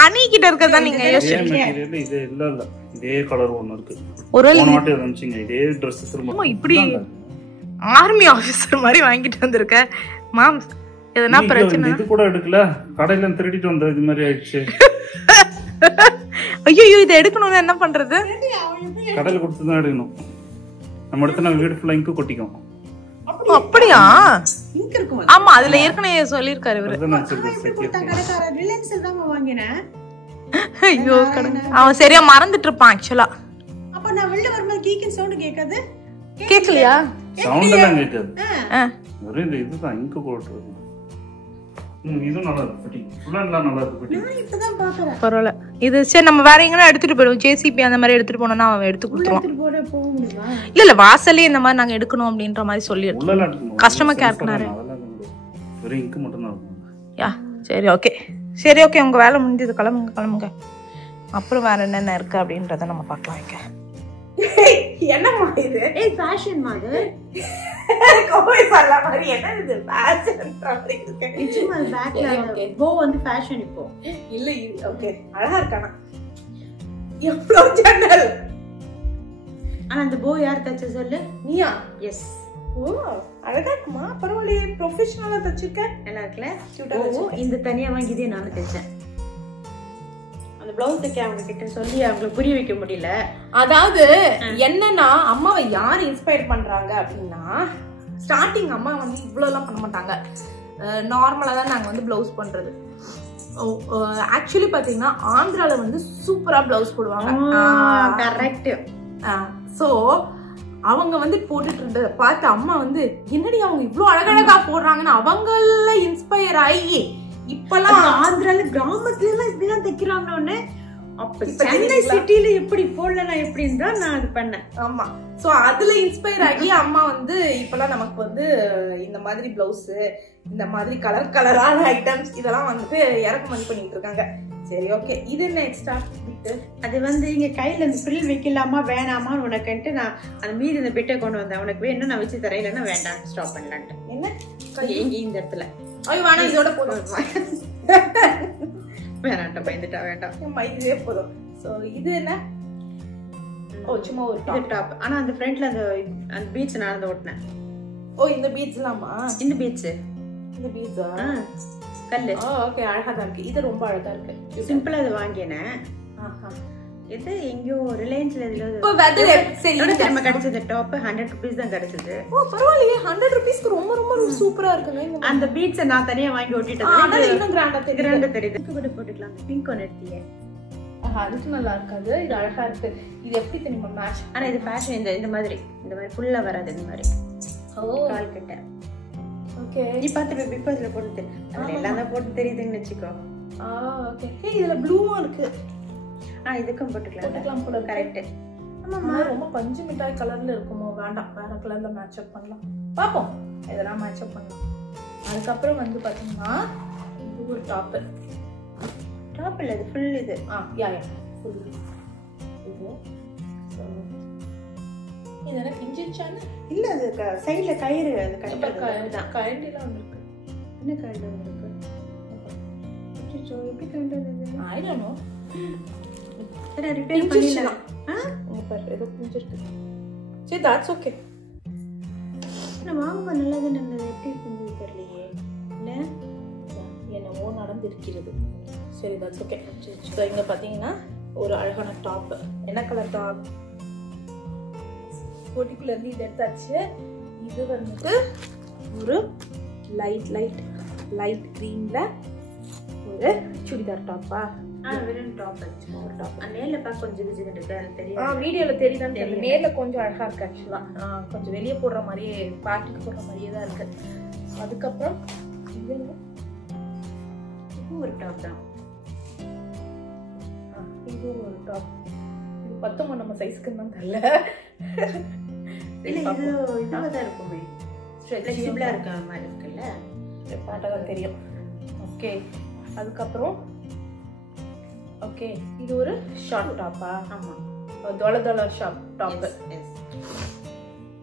அணி கிட்ட இருக்கறத நீங்க யோசிச்சீங்க. இது இல்ல இதே கலர் ஒன்னு இருக்கு. ஒரு நாட் இருந்துச்சுங்க இதே Dress திரும்ப. இப்படி ஆர்மி ஆபீசர் மாதிரி வாங்கிட்டு வந்திருக்க மாம்ஸ். எதனா பிரச்சனை? இது கூட எடுக்கல, கடையில திருடிட்டு வந்த இது மாதிரி ஆயிடுச்சு. ஐயோ, இத எடுக்கணும்னா என்ன பண்றது? கடையில கொடுத்து தான் எடுக்கணும். நம்ம எடுத்து நம்ம வீடு ஃபுல்லா இங்கு கொட்டிக்கும். அப்படியா? இங்கு இருக்கும். ஆமா, அதுல ஏற்கனவே சொல்லிருக்காரு இவரு. ரிலையன்ஸ்ல தான் வாங்கினேன். ஐயோ, அவன் சரியா மறந்துட்டு இருப்பான் ஆக்சுவலா. அப்ப நான் வெளிய வரும்போது கீக்கின் சவுண்ட் கேட்காது? கேக்கலையா? சவுண்ட் எல்லாம் கேட்காது. ஒரே இதுதான் இங்கு போட்டு. இது நல்லா இருக்கு ஃபிட்டிங். ஃபுல்லா நல்லா இருக்கு ஃபிட்டிங். நான் இப்பதான் பாக்குறேன். பரவாயில்லை. இது சரி, நம்ம வேற எங்கனா எடுத்துட்டு போய்டுவோம். ஜேசிபி அந்த மாதிரி எடுத்துட்டு போனோம்னா அவன் எடுத்து கொடுத்துருவான். எடுத்துட்டு போக முடியுமா? இல்ல வாசல்லே இந்த மாதிரி நாங்க எடுக்கணும் அப்படின்ற மாதிரி சொல்லிடுறோம். கஸ்டமர் கேர்க்குனாரு. வெறும் இங்கு மட்டும் தான் இருக்கும். யா சரி ஓகே சரி ஓகே உங்கள் வேலை முடிஞ்சது, கிளம்புங்க. அப்புறம் வேறு என்னென்ன இருக்குது அப்படின்றத நம்ம பார்க்கலாம். வைக்க என்னம்மா இது? ஃபேஷன் மாதிரி என்ன இது ஃபேஷன் போ வந்து ஃபேஷன் இப்போ இல்ல. ஓகே அழகா இருக்கானா? எவ்வளவு ஜன்னல். ஆனா அந்த போ யார் தச்ச சொல்லு? நீயா? எஸ். ஓ அழகா இருக்குமா? பரவாயில்லையே, ப்ரொஃபஷனலா தச்சிருக்க. நல்லா இருக்குல்ல? ஓ இந்த தனியா வாங்கி இதே நானும் தைச்சேன். அந்த பிளவுஸ் தைக்க அவங்க கிட்ட சொல்லி அவங்களுக்கு புரிய வைக்க முடியல. அதாவது என்னன்னா அம்மாவை யார் இன்ஸ்பயர் பண்றாங்க அப்படின்னா, ஸ்டார்டிங் அம்மா வந்து இவ்வளவு எல்லாம் பண்ண மாட்டாங்க. நார்மலா தான் நாங்க வந்து பிளவுஸ் பண்றது. ஆக்சுவலி பாத்தீங்கன்னா ஆந்திரால வந்து சூப்பரா பிளவுஸ் போடுவாங்க. கரெக்ட். சோ அவங்க வந்து போட்டுட்டு இருந்ததை பார்த்து அம்மா வந்து என்னடி அவங்க இவ்வளவு அழகழகா போடுறாங்கன்னு அவங்கள இன்ஸ்பயர் ஆகி இப்பெல்லாம் ஆந்திரால கிராமத்துல எல்லாம் இப்படிதான் தைக்கிறாங்கன்னு, அப்ப சென்னை சிட்டில எப்படி போடலாம் எப்படின்னு தான் நான் அது பண்ணேன். ஆமா. சோ அதுல இன்ஸ்பயர் ஆகி அம்மா வந்து இப்பெல்லாம் நமக்கு வந்து இந்த மாதிரி பிளவுஸ், இந்த மாதிரி கலரான ஐட்டம்ஸ் இதெல்லாம் வந்துட்டு இறக்குமதி பண்ணிட்டு இருக்காங்க. சரி ஓகே. இது என்ன எக்ஸ்ட்ரா பிட்டு? அது வந்து இங்க கையில இந்த ஃப்ரில் வைக்கலாமா வேணாமா உனக்குன்ட்டு நான் அந்த மீதி இந்த பிட்டை கொண்டு வந்தேன். உனக்கு வேணும் நான் வச்சு தரேன், இல்லைன்னா வேண்டாம் ஸ்டாப் பண்ணலான்ட்டு. என்ன எங்க இந்த இடத்துல ஐயோ வேணாம் இதோட போதும். வேணாட்ட பயந்துட்டா வேண்டாம், இதுவே போதும். சோ இது என்ன? ஓ சும்மா ஒரு டாப். ஆனா அந்த ஃப்ரண்ட்ல அந்த பீச் நான் அதை ஓட்டினேன். ஓ இந்த பீச்லாமா? இந்த பீச், இந்த பீச்சா? கல்லு. ஓகே அழகா தான் இருக்கு. இது ரொம்ப அழகா இருக்கு. சிம்பிளா இது வாங்கினேன். இது எங்கயோ ரிலையன்ஸ்ல இப்போ வெதர் சரி நம்ம கிடைச்சது டாப் 100 ரூபீஸ் தான் கிடைச்சது. ஓ பரவாயில்லையே, 100 ரூபீஸ்க்கு ரொம்ப ரொம்ப சூப்பரா இருக்குங்க. அந்த பீட்ஸ் நான் தனியா வாங்கி ஓட்டிட்டேன். அதனால இன்னும் கிராண்டா தெரியுது. கூட போட்டுக்கலாம். பிங்க் ஒன்னு எடுத்தியே. அதுக்கு நல்லா இருக்காது, இது அழகா இருக்கு. இது எப்படி தெரியுமா மேட்ச்? ஆனா இது ஃபேஷன். இந்த மாதிரி ஃபுல்லா வராது. இந்த மாதிரி கால் கிட்ட. ஓகே நீ பாத்து பிக் பாஸ்ல போட்டு அதுல எல்லாம் தான் போட்டு தெரியுதுன்னு வெச்சுக்கோ. ஓகே. இதுல ப்ளூவும் இருக்கு. இதுக்கும் போட்டுக்கலாம் போல. கரெக்ட். ஆமா ரொம்ப பஞ்சு மிட்டாய் கலர்ல இருக்குமோ? வேண்டாம், வேற கலர்ல மேட்ச் அப் பண்ணலாம். பாப்போம், இதெல்லாம் மேட்ச் அப் பண்ணலாம். அதுக்கப்புறம் வந்து பாத்தீங்கன்னா இது ஒரு டாப் இல்ல, இது ஃபுல். இது யா ஃபுல். இது என்ன பிஞ்சிச்சானே? இல்ல, அது சைடுல கயிறு அது கட்டறது தான். கயிறுல வந்து இருக்கு. என்ன கயிறு வந்து இருக்கு? அச்சோ எப்படி கண்டது? I don't know. சரி ரிப்பேர் பண்ணிடலாம். இங்க பாரு ஏதோ பிஞ்சிருக்கு. சரி தட்ஸ் ஓகே. நான் வாங்கும்போது நல்லா தான் இருந்தது. எப்படி இருக்குன்னு தெரியலையே. இல்ல என்னவோ நடந்திருக்கிறது. சரி தட்ஸ் ஓகே. ஸோ இங்க பாத்தீங்கன்னா ஒரு அழகான டாப். என்ன கலர் டாப்? கோட்டிக்குள்ள இருந்து இது எடுத்தாச்சு. இது வந்துட்டு ஒரு லைட் கிரீன்ல ஒரு சுடிதார் டாப்பா? வெறும் டாப். ஒரு டாப். நேர்ல பார்க்க கொஞ்சம் ஜிஜின்னு இருக்கு. அது தெரியும். வீடியோல தெரியுதான்னு தெரியல. நேர்ல கொஞ்சம் அழகா இருக்கு ஆக்சுவலா. கொஞ்சம் வெளியே போடுற மாதிரியே, பார்ட்டிக்கு போடுற மாதிரியே தான் இருக்கு. அதுக்கப்புறம் இது ஒரு டாப் தான். இது ஒரு டாப். இது பத்தமா நம்ம சைஸ்க்கு தான் தெரியல. இல்ல இது இதுதான் இருக்குமே. ஃப்ளெக்சிபிளா இருக்க மாதிரி இருக்குல்ல. பார்த்தா தான் தெரியும். ஓகே. அதுக்கப்புறம் ஓகே இது ஒரு ஷார்ட் டாப்பா? ஆமா, தொலை ஷார்ட் டாப்.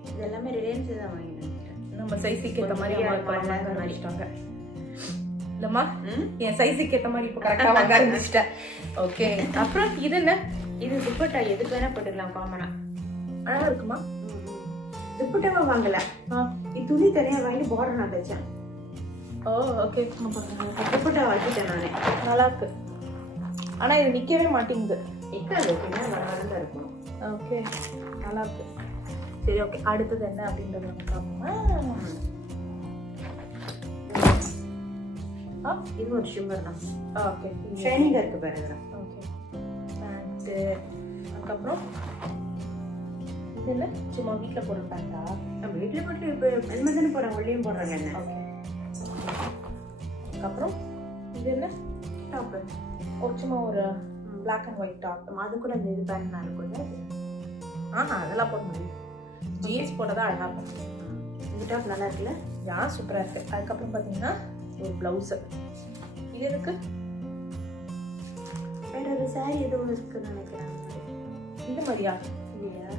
இது எல்லாமே ரிலையன்ஸ் தான் வாங்கினேன். நம்ம சைஸுக்கு ஏற்ற மாதிரி வாங்க ஆரம்பிச்சிட்டாங்க. இல்லம்மா என் சைஸுக்கு ஏற்ற மாதிரி இப்போ கரெக்டாக வாங்க ஆரம்பிச்சிட்டேன். ஓகே. அப்புறம் இது என்ன? இது துப்பட்டா. எதுக்கு வேணா போட்டுக்கலாம் காமனா. அழகா இருக்குமா? துப்பட்டாவா வாங்கல, இது துணி தனியா வாங்கி பார்டர் நான் தைச்சேன். ஓ ஓகே. துப்பட்டா வாங்கிட்டேன் நானே. நல்லா இருக்கு. ஆனா இது நிக்கவே மாட்டேங்குது. நிக்காது, நல்லா தான் இருக்கும். ஓகே நல்லா இருக்கு. சரி ஓகே. அடுத்தது என்ன அப்படின்றது நம்ம பார்ப்போம். இது ஒரு ஷிம்மர் தான். ஓகே. ஷைனிங்கா இருக்கு பாருங்க. ஓகே. பேண்ட். அதுக்கப்புறம் இது என்ன? சும்மா வீட்ல போடுற பேண்டா? வீட்ல போட்டு இப்போ ஹெல்மெட் தானே போடுறாங்க, உள்ளேயும் போடுறாங்க. என்ன ஓகே. அதுக்கப்புறம் இது என்ன? டாப். சும்மா ஒரு பிளாக் அண்ட் ஒயிட் டாப். அது கூட இந்த இது பேண்ட் நான் இருக்கும். அதெல்லாம் போட முடியும். ஜீன்ஸ் போட்டதான் அழகா இருக்கும். இந்த டாப் நல்லா இருக்குல்ல? சூப்பரா இருக்கு. அதுக்கப்புறம் பாத்தீங்கன்னா ஒரு பிளவுஸ். இது இருக்கு. வேற ஒரு சாரி ஏதோ இருக்குன்னு நினைக்கிறேன். இந்த மாதிரியா இல்லையா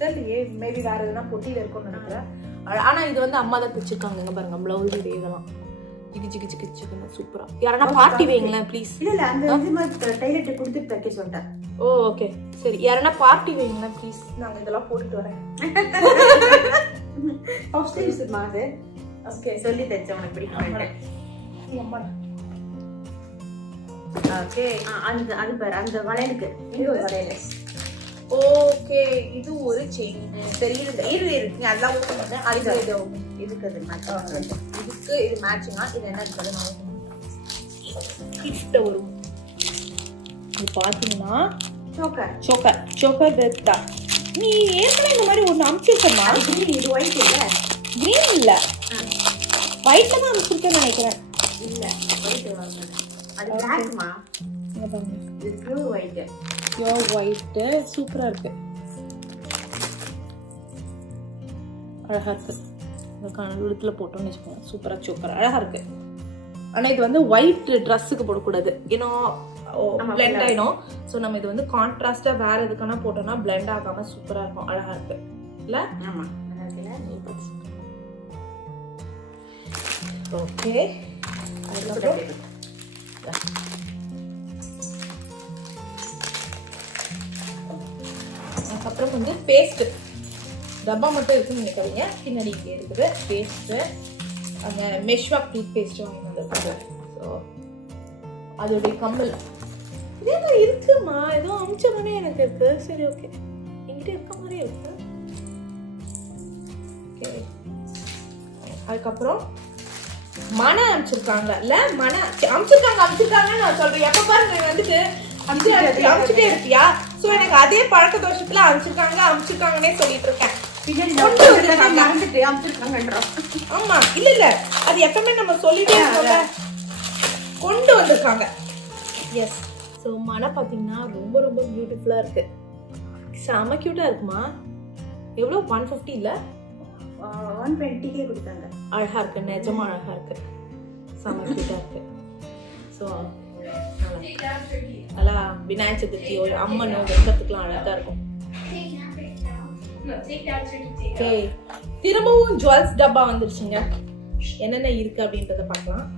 தெரியலையே, மேபி வேற எதுனா பொட்டியில இருக்கும்னு நினைக்கிறேன். ஆனா இது வந்து அம்மா தான் தைச்சிருக்காங்க. இங்க பாருங்க பிளவுஸ் இதெல்லாம் கிச்சு கிச்சு கிச்சுன்னு சூப்பரா. யாரனா பார்ட்டி வைங்களேன் ப்ளீஸ். இல்ல அந்த இது மாதிரி டைலர்ட்ட கொடுத்து தைக்க சொல்லிட்டேன். ஓ ஓகே சரி, யாரனா பார்ட்டி வைங்களேன் ப்ளீஸ். நாங்க இதெல்லாம் போட்டுட்டு வரேன். ஆஃப் ஸ்லீவ்ஸ் மாதிரி ஓகே சொல்லி தைச்ச உனக்கு பிடிக்கும். அம்மா ஓகே அந்த அது பாரு அந்த வளையலுக்கு இது ஒரு வளையல். ஓகே இது ஒரு செயின். சரி இருக்கு அதெல்லாம் ஓபன் பண்ணு. அதுக்கு இதுக்கு அது மேட்ச். இதுக்கு இது மேட்சிங்கா? இது என்ன இருக்குது கிட்ட வரும். இது பாத்தீங்கன்னா சோக்கர் பெத்தா. நீ ஏற்கனவே இந்த மாதிரி ஒன்று அமுச்சிருக்கமா? இது ஒயிட் இல்ல, கிரீன் இல்ல, ஒயிட்ல தான் அமுச்சிருக்கேன்னு நினைக்கிறேன். இல்ல ஒயிட் வாங்க. அது பிளாக்மா. இங்க பாருங்க, இது பியூர் ஒயிட். பியூர் ஒயிட் சூப்பரா இருக்கு, அழகா இருக்கு. இந்த கழுத்துல போட்டோம்னு வச்சுக்கோங்க, சூப்பரா சூப்பரா அழகா இருக்கு. ஆனா இது வந்து ஒயிட் ட்ரெஸ்ஸுக்கு போடக்கூடாது, ஏன்னா பிளெண்ட் ஆயிடும். ஸோ நம்ம இது வந்து கான்ட்ராஸ்டா வேற எதுக்கான போட்டோம்னா பிளெண்ட் ஆகாம சூப்பரா இருக்கும், அழகா இருக்கு இல்ல? ஆமா ஓகே. அதுக்கப்புறம் வந்து பேஸ்ட் டப்பா மட்டும் இருக்குன்னு நினைக்காதீங்க, பின்னாடி இங்கே இருக்குது பேஸ்ட்டு. அந்த மெஷ்வாக் டூத் பேஸ்ட் வாங்கி வந்துருக்காங்க. ஸோ அதோடைய கம்மல் இதே மாதிரி இருக்குமா? ஏதோ அமிச்ச மாதிரி எனக்கு இருக்கு. சரி ஓகே, என்கிட்ட இருக்க மாதிரி இருக்கு. ஓகே, அதுக்கப்புறம் மனை அமிச்சிருக்காங்கல்ல, மனை அமிச்சிருக்காங்கன்னு நான் சொல்றேன். எப்ப பாருங்க வந்துட்டு அமிச்சுட்டே இருக்கியா? சோ எனக்கு அதே பழக்க தோஷத்துல அமிச்சிருக்காங்கன்னே சொல்லிட்டு இருக்கேன். ஆமா இல்ல இல்ல, அது எப்பவுமே நம்ம சொல்லிட்டே இருக்கோம்ல, கொண்டு வந்திருக்காங்க. எஸ். ஸோ மனை பார்த்தீங்கன்னா ரொம்ப ரொம்ப பியூட்டிஃபுல்லா இருக்கு, செம கியூட்டா இருக்குமா? எவ்வளோ 150 இல்ல 120 கொடுத்தாங்க. அழகா இருக்கு, நிஜமா அழகா இருக்கு, செம கியூட்டா இருக்கு. ஸோ நல்லா விநாயகர் சதுர்த்தியோ அம்மனோ வெங்கத்துக்குலாம் அழகா இருக்கும். ஓகே, திரும்பவும் ஜுவல்ஸ் டப்பா வந்துருச்சுங்க. என்னென்ன இருக்கு அப்படின்றத பார்க்கலாம்.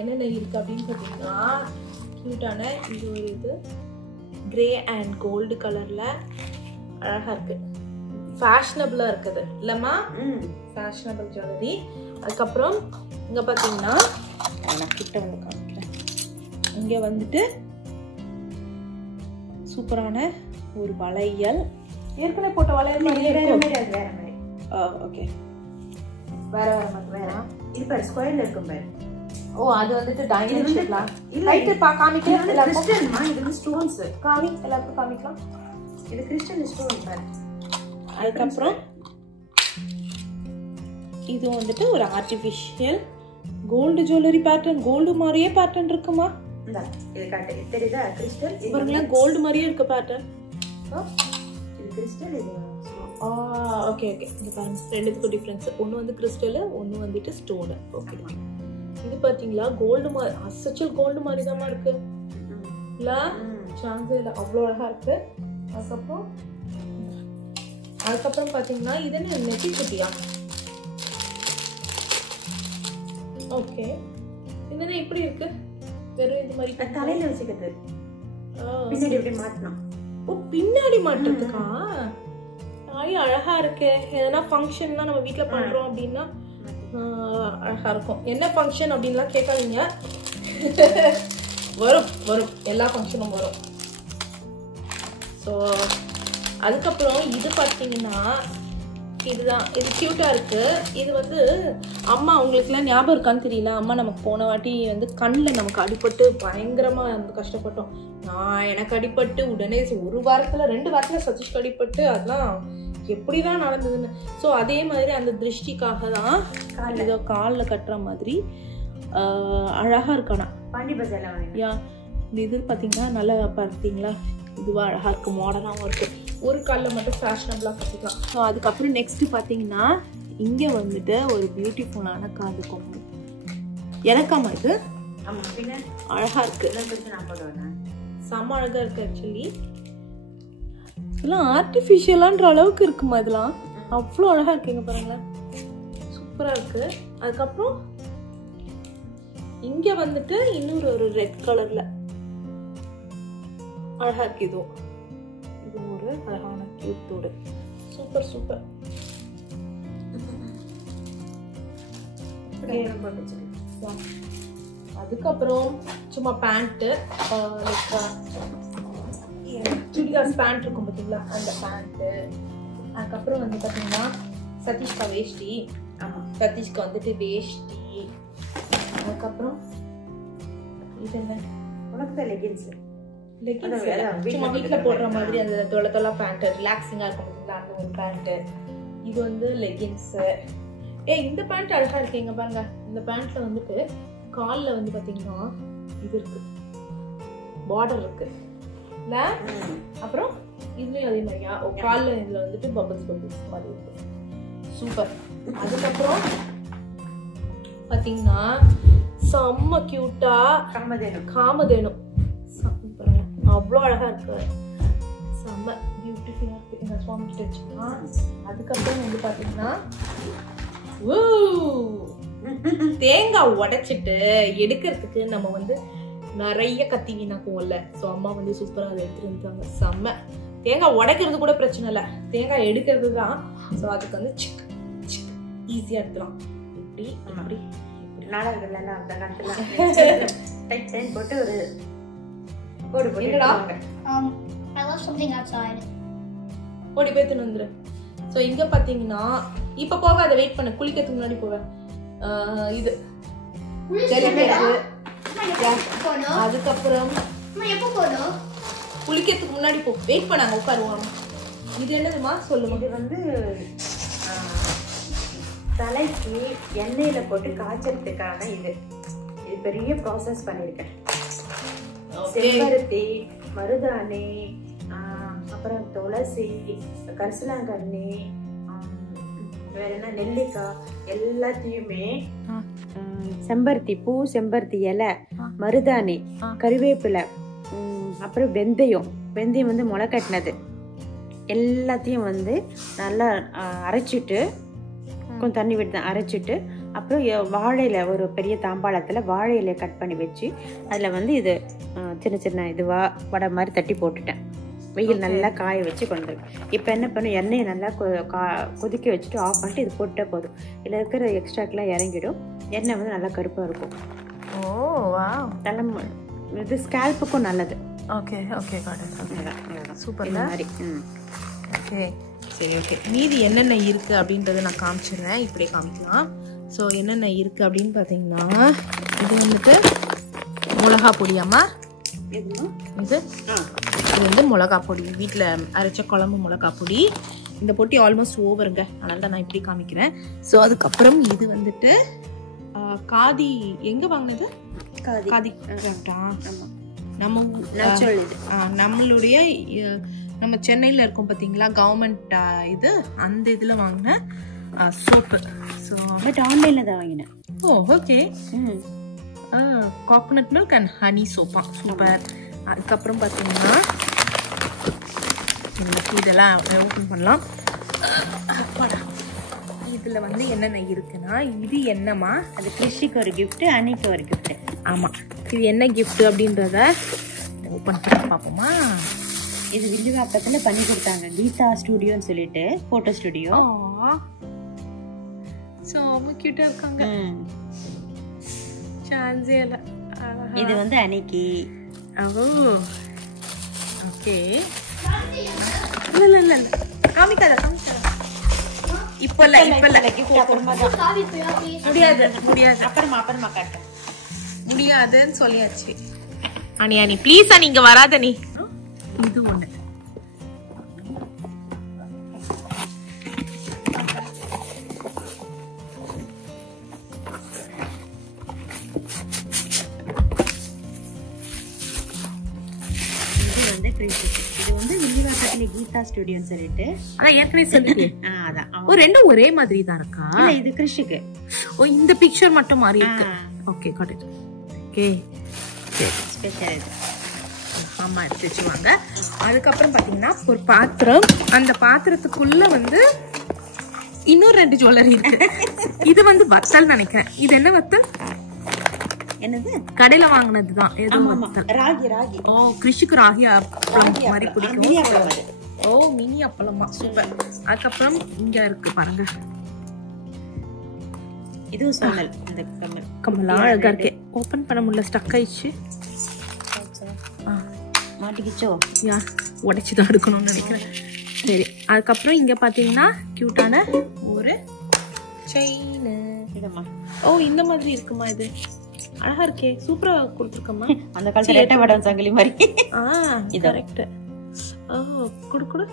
என்னென்ன இருக்கு அப்படின்னு பார்த்தீங்கன்னா, கியூட்டான இது ஒரு இது கிரே அண்ட் கோல்டு கலர்ல அழகா இருக்கு, ஃபேஷனபிளா இருக்குது இல்லம்மா? Fashionable jewellery. அதுக்கப்புறம் இங்க பாத்தீங்கன்னா, நான் கிட்ட வந்து காமிக்கிறேன். இங்க வந்துட்டு சூப்பரான ஒரு வளையல், ஏற்கனவே போட்ட வளையல் மாதிரியே இருக்கு. ஓகே, வேற வேற மாதிரி வேற. இது பாரு ஸ்கொயர்ல இருக்கும் பாரு. ஓ, அது வந்துட்டு டைமண்ட் ஷேப்ல. லைட் காமிக்கலாம். இது கிறிஸ்டல்மா, இது வந்து ஸ்டோன்ஸ். எல்லாருக்கும் காமிக்கலாம். இது கிறிஸ்டல் ஸ்டோன் பாரு. அதுக்கப்புறம் இது வந்துட்டு ஒரு artificial gold jewellery pattern. Gold மாதிரியே பேட்டர்ன் இருக்குமா? இது காட்டு, தெரியுதா? கிறிஸ்டல் பாருங்களா, கோல்டு மாதிரியே இருக்கு பேட்டர்ன். இது கிறிஸ்டல், இது ஓகே ஓகே. இது பாருங்க, ரெண்டுத்துக்கும் டிஃபரன்ஸ். ஒன்று வந்து கிறிஸ்டல், ஒன்று வந்துட்டு ஸ்டோனு. ஓகே, இது பாத்தீங்களா கோல்டு மாதிரி, அசச்சல் கோல்டு மாதிரி தான் இருக்கு இல்ல? சான்ஸே இல்லை, அவ்வளோ அழகா இருக்கு. அதுக்கப்புறம் பாத்தீங்கன்னா இது என்ன நெத்தி குட்டியா? ஓகே, இது இப்படி இருக்கு, வெறும் இது மாதிரி தலையில வச்சுக்கிறது. பின்னாடி எப்படி மாட்டணும்? ஓ, பின்னாடி மாட்டுறதுக்கா? அழகா இருக்கு. எதனா ஃபங்க்ஷன்லாம் நம்ம வீட்டுல பண்றோம் அப்படின்னா அழகா இருக்கும். என்ன ஃபங்க்ஷன் அப்படின்லாம் கேட்காதீங்க, வரும் வரும், எல்லா ஃபங்க்ஷனும் வரும். ஸோ அதுக்கப்புறம் இது பார்த்தீங்கன்னா, இதுதான், இது கியூட்டா இருக்கு. இது வந்து அம்மா, உங்களுக்குலாம் ஞாபகம் இருக்கான்னு தெரியல, அம்மா நமக்கு போன வாட்டி வந்து கண்ணில் நமக்கு அடிபட்டு பயங்கரமா வந்து கஷ்டப்பட்டோம். எனக்கு அடிபட்டு உடனே 1 வாரத்துல 2 வாரத்துல சதீஷ்க்கு அடிபட்டு அதெல்லாம் எப்படிதான் நடந்ததுன்னு. ஸோ அதே மாதிரி அந்த திருஷ்டிக்காக தான் இதோ காலில் கட்டுற மாதிரி அழகா இருக்கானா பாண்டி பஜார்ல யா. இந்த இது பார்த்தீங்கன்னா நல்லா பார்த்தீங்களா, இதுவா அழகா இருக்கு, மாடர்னாகவும் இருக்கு. ஒரு காலில் மட்டும் ஃபேஷனபிளாக கட்டிக்கலாம். ஸோ அதுக்கப்புறம் நெக்ஸ்ட் பார்த்தீங்கன்னா இங்கே வந்துட்டு ஒரு பியூட்டிஃபுல்லான காது கொம்பு. எனக்காமா இது ஆமாம், பின்ன அழகா இருக்கு. நான் போடுவேன். செம்ம அழகா இருக்கு. ஆக்சுவலி இதெல்லாம் ஆர்டிஃபிஷியலான்ற அளவுக்கு இருக்குமா? இதெல்லாம் அவ்வளோ அழகா இருக்குங்க பாருங்களேன், சூப்பரா இருக்கு. அதுக்கப்புறம் இங்க வந்துட்டு இன்னொரு ஒரு ரெட் கலர்ல அழகா இருக்கு. இது ஒரு அழகான கியூட் தோடு. Super super. அதுக்கப்புறம் சும்மா பேண்ட்டு, சுடிதார்ஸ் பேண்ட் இருக்கும் பார்த்தீங்களா, அந்த பேண்ட்டு. அதுக்கப்புறம் வந்து பார்த்தீங்கன்னா சதீஷ்கா வேஷ்டி. ஆமாம், சதீஷ்கா வந்துட்டு வேஷ்டி. அதுக்கப்புறம் இது என்ன, உனக்கு தான் லெகின்ஸ். சும்மா வீட்டில் போடுற மாதிரி அந்த தொலை தொலை பேண்ட்டு, ரிலாக்ஸிங்காக இருக்கும் பார்த்தீங்களா, அந்த ஒரு பேண்ட்டு. இது வந்து லெகின்ஸு. இந்த பேண்ட் அழகா இருக்கு. இங்க பாருங்க, இந்த பேண்ட்ல வந்துட்டு காலில் வந்து பார்த்தீங்கன்னா இது இருக்கு, பார்டர் இருக்கு இல்ல. அப்புறம் இதுலயும் அதே மாதிரியா காலில் இதுல வந்துட்டு பபிள்ஸ் மாதிரி இருக்கு. சூப்பர். அதுக்கப்புறம் பார்த்தீங்கன்னா செம்ம கியூட்டா காமதேனு பாருங்க, அவ்வளோ அழகா இருக்கு. செம்ம பியூட்டிஃபுல்லா இருக்கு. இந்த சுவாமி கிட்ட வச்சுக்கலாம். அதுக்கப்புறம் வந்து பார்த்தீங்கன்னா தேங்காய் உடைச்சிட்டு எடுக்கிறதுக்கு நம்ம வந்து நிறைய கத்தி வீணாக்குவோம்ல. ஸோ அம்மா வந்து சூப்பராக அதை எடுத்துட்டு வந்துட்டாங்க. செம்ம. தேங்காய் உடைக்கிறது கூட பிரச்சனை இல்லை, தேங்காய் எடுக்கிறது தான். ஸோ அதுக்கு வந்து ஈஸியாக எடுத்துலாம். இப்படி அப்படி நாடகங்கள்லாம் அந்த காலத்தில் டைட் டைன் போட்டு ஒரு கோடு போட்டு ஓடி போய் தின்னு வந்துரு. ஸோ இங்கே பார்த்தீங்கன்னா இப்போ போகாத, வெயிட் பண்ண, குளிக்கிறதுக்கு முன்னாடி போவேன். இது அதுக்கப்புறம் குளிக்கிறதுக்கு முன்னாடி போ, வெயிட் பண்ணாங்க, உட்காருவாங்க. இது என்னதுமா சொல்லுமா? இது வந்து தலைக்கு எண்ணெயில போட்டு காய்ச்சறதுக்கான இது பெரிய ப்ராசஸ் பண்ணிருக்கேன். செம்பருத்தி, மருதாணி, அப்புறம் துளசி, கரிசலாங்கண்ணி, வேற என்ன, நெல்லிக்காய், எல்லாத்தையுமே செம்பருத்தி பூ, செம்பருத்தி இலை, மருதாணி, கறிவேப்பிலை, அப்புறம் வெந்தயம் வந்து முளை கட்டினது எல்லாத்தையும் வந்து நல்லா அரைச்சிட்டு, கொஞ்சம் தண்ணி விட்டு அரைச்சிட்டு, அப்புறம் வாழையில ஒரு பெரிய தாம்பாளத்தில் வாழை இலையை கட் பண்ணி வச்சு அதில் வந்து இது சின்ன சின்ன இதுவா வடை மாதிரி தட்டி போட்டுட்டேன். வெயில் நல்லா காய வச்சு கொண்டு வந்துருக்கேன். இப்போ என்ன பண்ணும், எண்ணெயை நல்லா கொதிக்க வச்சுட்டு ஆஃப் பண்ணிட்டு இது போட்டால் போதும். இதில் இருக்கிற எக்ஸ்ட்ராக்கெலாம் இறங்கிடும். எண்ணெய் வந்து நல்லா கருப்பாக இருக்கும். ஓ வா, நல்ல இது ஸ்கேல்ப்புக்கும் நல்லது. ஓகே ஓகே, சூப்பர் மாதிரி. ஓகே சரி, ஓகே. மீதி என்னென்ன இருக்குது அப்படின்றத நான் காமிச்சிடுறேன். இப்படியே காமிக்கலாம். ஸோ என்னென்ன இருக்குது அப்படின்னு பார்த்தீங்கன்னா, இது வந்துட்டு மிளகா பொடியாம்மா. இது வந்து மிளகா பொடி, வீட்டில் அரைச்ச குழம்பு மிளகா பொடி. இந்த பொட்டி ஆல்மோஸ்ட் ஓவருங்க, அதனால தான் நான் இப்படி காமிக்கிறேன். ஸோ அதுக்கப்புறம் இது வந்துட்டு காதி, எங்கே வாங்கினது? காதி கரெக்டா? நம்மளுடைய நம்ம சென்னையில் இருக்கோம் பார்த்தீங்களா, கவர்மெண்ட் இது, அந்த இதில் வாங்கின சோப்பு. ஸோ பட் ஆன்லைனில் தான் வாங்கினேன். Oh okay. Coconut milk and honey சோப்பா, சூப்பர். அதுக்கப்புறம் பார்த்தீங்கன்னா இதெல்லாம் ஓப்பன் பண்ணலாம். இதில் வந்து என்னென்ன இருக்குன்னா, இது என்னம்மா? அது கிருஷிக்கு ஒரு கிஃப்ட்டு, அன்னைக்கு ஒரு கிஃப்ட்டு. ஆமாம், இது என்ன கிஃப்ட் அப்படின்றத ஓப்பன் பண்ணி பார்ப்போமா? இது வில்லுவாக்கத்தில் பண்ணி கொடுத்தாங்க, கீதா ஸ்டுடியோன்னு சொல்லிட்டு, ஃபோட்டோ ஸ்டுடியோ. ஸோ ரொம்ப க்யூட்டாக இருக்காங்க, சான்ஸே இல்லை. இது வந்து அன்னைக்கு. ஓகே, இல்லை இல்லை காமிக்காத. இப்போ இல்லை, இப்போ இல்லை, முடியாது முடியாது, அப்புறமா காட்டுறேன். முடியாதுன்னு சொல்லியாச்சு. அனி ப்ளீஸ் அனி, இங்க வராத நீ. இது ஒண்ணு, இது வந்து வில்லிவாக்கம் பக்கத்துல கீதா ஸ்டுடியோன்னு சொல்லிட்டு. அதான் ஏற்கனவே சொல்லிட்டு. அதான். ஓ ரெண்டும் ஒரே மாதிரி தான் இருக்கா? இல்ல இது கிறிஷுக்கு. ஓ இந்த பிக்சர் மட்டும் மாறி இருக்கு. Okay got it. Okay special இது. ஆமா எடுத்து வச்சுவாங்க. அதுக்கப்புறம் பாத்தீங்கன்னா ஒரு பாத்திரம், அந்த பாத்திரத்துக்குள்ள வந்து இன்னொரு 2 ஜுவல்லரி இருக்கு. இது வந்து வத்தல் நினைக்கிறேன். இது என்ன வத்தல்? என்னது? கடையில வாங்குனதுதான். ஏதோ வத்தல். ராகி ராகி. ஓ கிறிஷுக்கு ராகி அப்பளம் மாதிரி பிடிக்கும். ஓ மினி அப்பளமா, சூப்பர். அதுக்கப்புறம் இங்க இருக்கு பாருங்க, இது சொன்னல். இந்த கம்மல் கம்மலா அழகா இருக்கு. ஓபன் பண்ண முடியல, ஸ்டக் ஆயிடுச்சு. மாட்டிக்கிச்சோ? யா உடைச்சுதான் எடுக்கணும்னு நினைக்கிறேன். சரி, அதுக்கப்புறம் இங்க பாத்தீங்கன்னா கியூட்டான ஒரு செயின். இதம்மா. ஓ இந்த மாதிரி இருக்குமா? இது அழகா இருக்கே, சூப்பரா கொடுத்துருக்கம்மா. அந்த காலத்துல ரெட்டை வடம் சங்கிலி மாதிரி. இது கரெக்ட். ஓ குடு குடு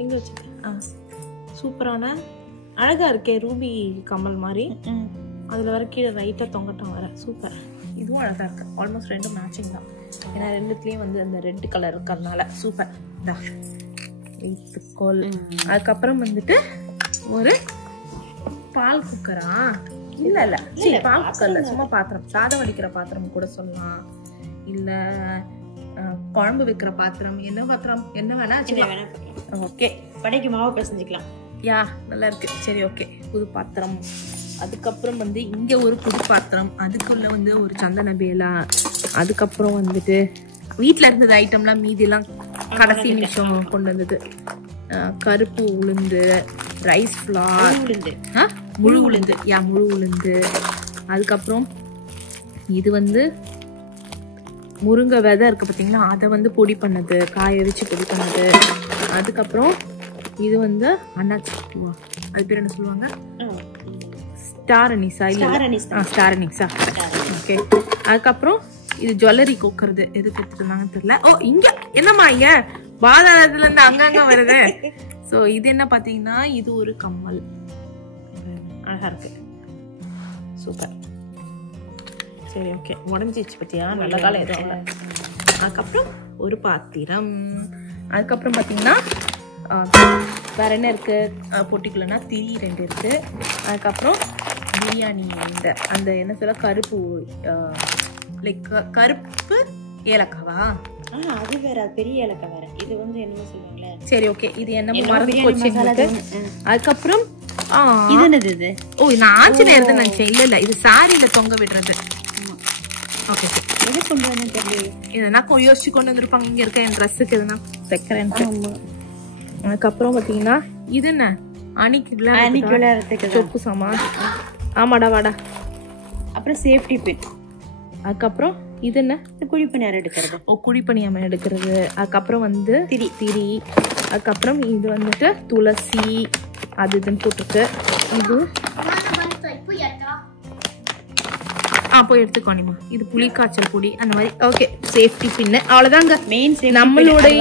எங்க வச்சிருக்கேன். சூப்பரான அழகா இருக்கே, ரூபி கம்மல் மாதிரி. அதுல வர கீழே ரைட்டா தொங்கட்டம் வர, சூப்பர். இதுவும் அழகா இருக்கு. ஆல்மோஸ்ட் ரெண்டும் மேட்சிங் தான். ஏன்னா ரெண்டுத்துலயும் வந்து அந்த ரெட் கலர் இருக்கிறதுனால சூப்பர். வைத்துக்கோள். அதுக்கப்புறம் வந்துட்டு ஒரு பால் குக்கரா? இல்ல இல்ல பால் குக்கர்ல, சும்மா பாத்திரம், சாதம் வடிக்கிற பாத்திரம் கூட சொல்லலாம், இல்ல குழம்பு வைக்கிற பாத்திரம், என்ன பாத்திரம் என்ன வேணா. ஓகே, படைக்கு மாவு பிசைஞ்சுக்கலாம். யா நல்லா இருக்கு. சரி ஓகே, புது பாத்திரம். அதுக்கப்புறம் வந்து இங்க ஒரு புது பாத்திரம், அதுக்குள்ள வந்து ஒரு சந்தன பேலா. அதுக்கப்புறம் வந்துட்டு வீட்டுல இருந்தது ஐட்டம்லாம் மீதி எல்லாம் கடைசி நிமிஷம் கொண்டு வந்தது. கருப்பு உளுந்து, ரைஸ் ஃபிளார், முழு உளுந்து. யா முழு உளுந்து. அதுக்கப்புறம் இது வந்து முருங்கை விதை இருக்கு பாத்தீங்கன்னா, அதை வந்து பொடி பண்ணது, காய வச்சு பொடி பண்ணது. அதுக்கப்புறம் இது வந்து அன்னாச்சி பூவா, அது பேர் என்ன சொல்லுவாங்க? Star Anisa? Star Anisa. Okay. அதுக்கப்புறம் இது ஜுவல்லரி கோக்குறது, எதுக்கு எடுத்துட்டு இருந்தாங்கன்னு தெரியல. ஓ இங்க என்னம்மா, இங்க பாதாளத்துல இருந்து அங்கங்க வருது. சோ இது என்ன பாத்தீங்கன்னா, இது ஒரு கம்மல், அழகா இருக்கு, சூப்பர். சரி ஓகே, உடஞ்சிச்சு பத்தியா, நல்ல காலம் எதுவும் இல்லை. அதுக்கப்புறம் ஒரு பாத்திரம். அதுக்கப்புறம் பாத்தீங்கன்னா வேற என்ன இருக்கு பொட்டிக்குள்ளனா, திரி 2 இருக்கு. அதுக்கப்புறம் பிரியாணி அந்த என்ன சொல்ல, கருப்பு லைக் கருப்பு ஏலக்காவா? அது வேற, பெரிய ஏலக்காய் வேற. இது வந்து என்னமோ சொல்லுவாங்களே. சரி ஓகே, இது என்ன மறந்து போச்சு. அதுக்கப்புறம் இது என்னது? இது ஓ நான் ஆஞ்சநேயர் தான் நினைச்சேன். இல்ல இல்ல, இது சாரியில தொங்க விடுறது. ஓகே, எது கொண்டு வந்து தெரியல. இதனா யோசிச்சு கொண்டு வந்திருப்பாங்க. இங்க இருக்க என் ட்ரெஸ்ஸுக்கு எதுனா செக்கரேன். அதுக்கப்புறம் பாத்தீங்கன்னா இது என்ன, அணிக்குள்ள சொப்பு சாமான். ஆமாடா வாடா. அப்புறம் சேஃப்டி பின். அதுக்கப்புறம் இது என்ன, குழிப்பணியாரம் எடுக்கிறது. ஓ குழிப்பணியாரம் எடுக்கிறது. அதுக்கப்புறம் வந்து திரி. அதுக்கப்புறம் இது வந்துட்டு துளசி, அது இதுன்னு போட்டிருக்கு. இது போய் எடுத்துக்கோனிமா. இது புளி காய்ச்சல் பொடி அந்த மாதிரி. ஓகே, சேஃப்டி பின் அவ்வளவுதாங்க. நம்மளுடைய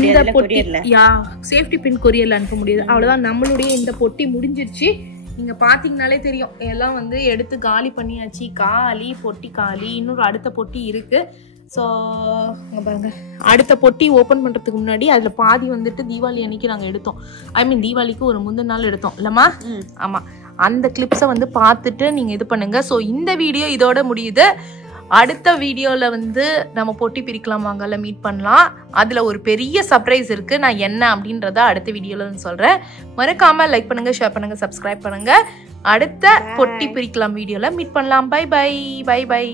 இந்த பொட்டி, யா சேஃப்டி பின் கொரியர்ல அனுப்ப முடியாது. அவ்வளவுதான், நம்மளுடைய இந்த பொட்டி முடிஞ்சிருச்சு. நீங்க பாத்தீங்கன்னாலே தெரியும், எல்லாம் வந்து எடுத்து காலி பண்ணியாச்சு. காலி பொட்டி காலி. இன்னொரு அடுத்த பொட்டி இருக்கு. ஸோ இங்க பாருங்க, அடுத்த பொட்டி ஓப்பன் பண்றதுக்கு முன்னாடி அதுல பாதி வந்துட்டு தீபாவளி அன்னைக்கு நாங்க எடுத்தோம். ஐ மீன் தீபாவளிக்கு ஒரு முந்தின நாள் எடுத்தோம் இல்லம்மா? ஆமா, அந்த கிளிப்ஸை வந்து பார்த்துட்டு நீங்க இது பண்ணுங்க. ஸோ இந்த வீடியோ இதோட முடியுது. அடுத்த வீடியோல வந்து நம்ம பொட்டி பிரிக்கலாம் வாங்கல மீட் பண்ணலாம். அதுல ஒரு பெரிய சர்ப்ரைஸ் இருக்கு. நான் என்ன அப்படின்றத அடுத்த வீடியோல சொல்றேன். மறக்காம லைக் பண்ணுங்க, ஷேர் பண்ணுங்க, சப்ஸ்கிரைப் பண்ணுங்க. அடுத்த பொட்டி பிரிக்கலாம் வீடியோல மீட் பண்ணலாம். Bye bye bye by.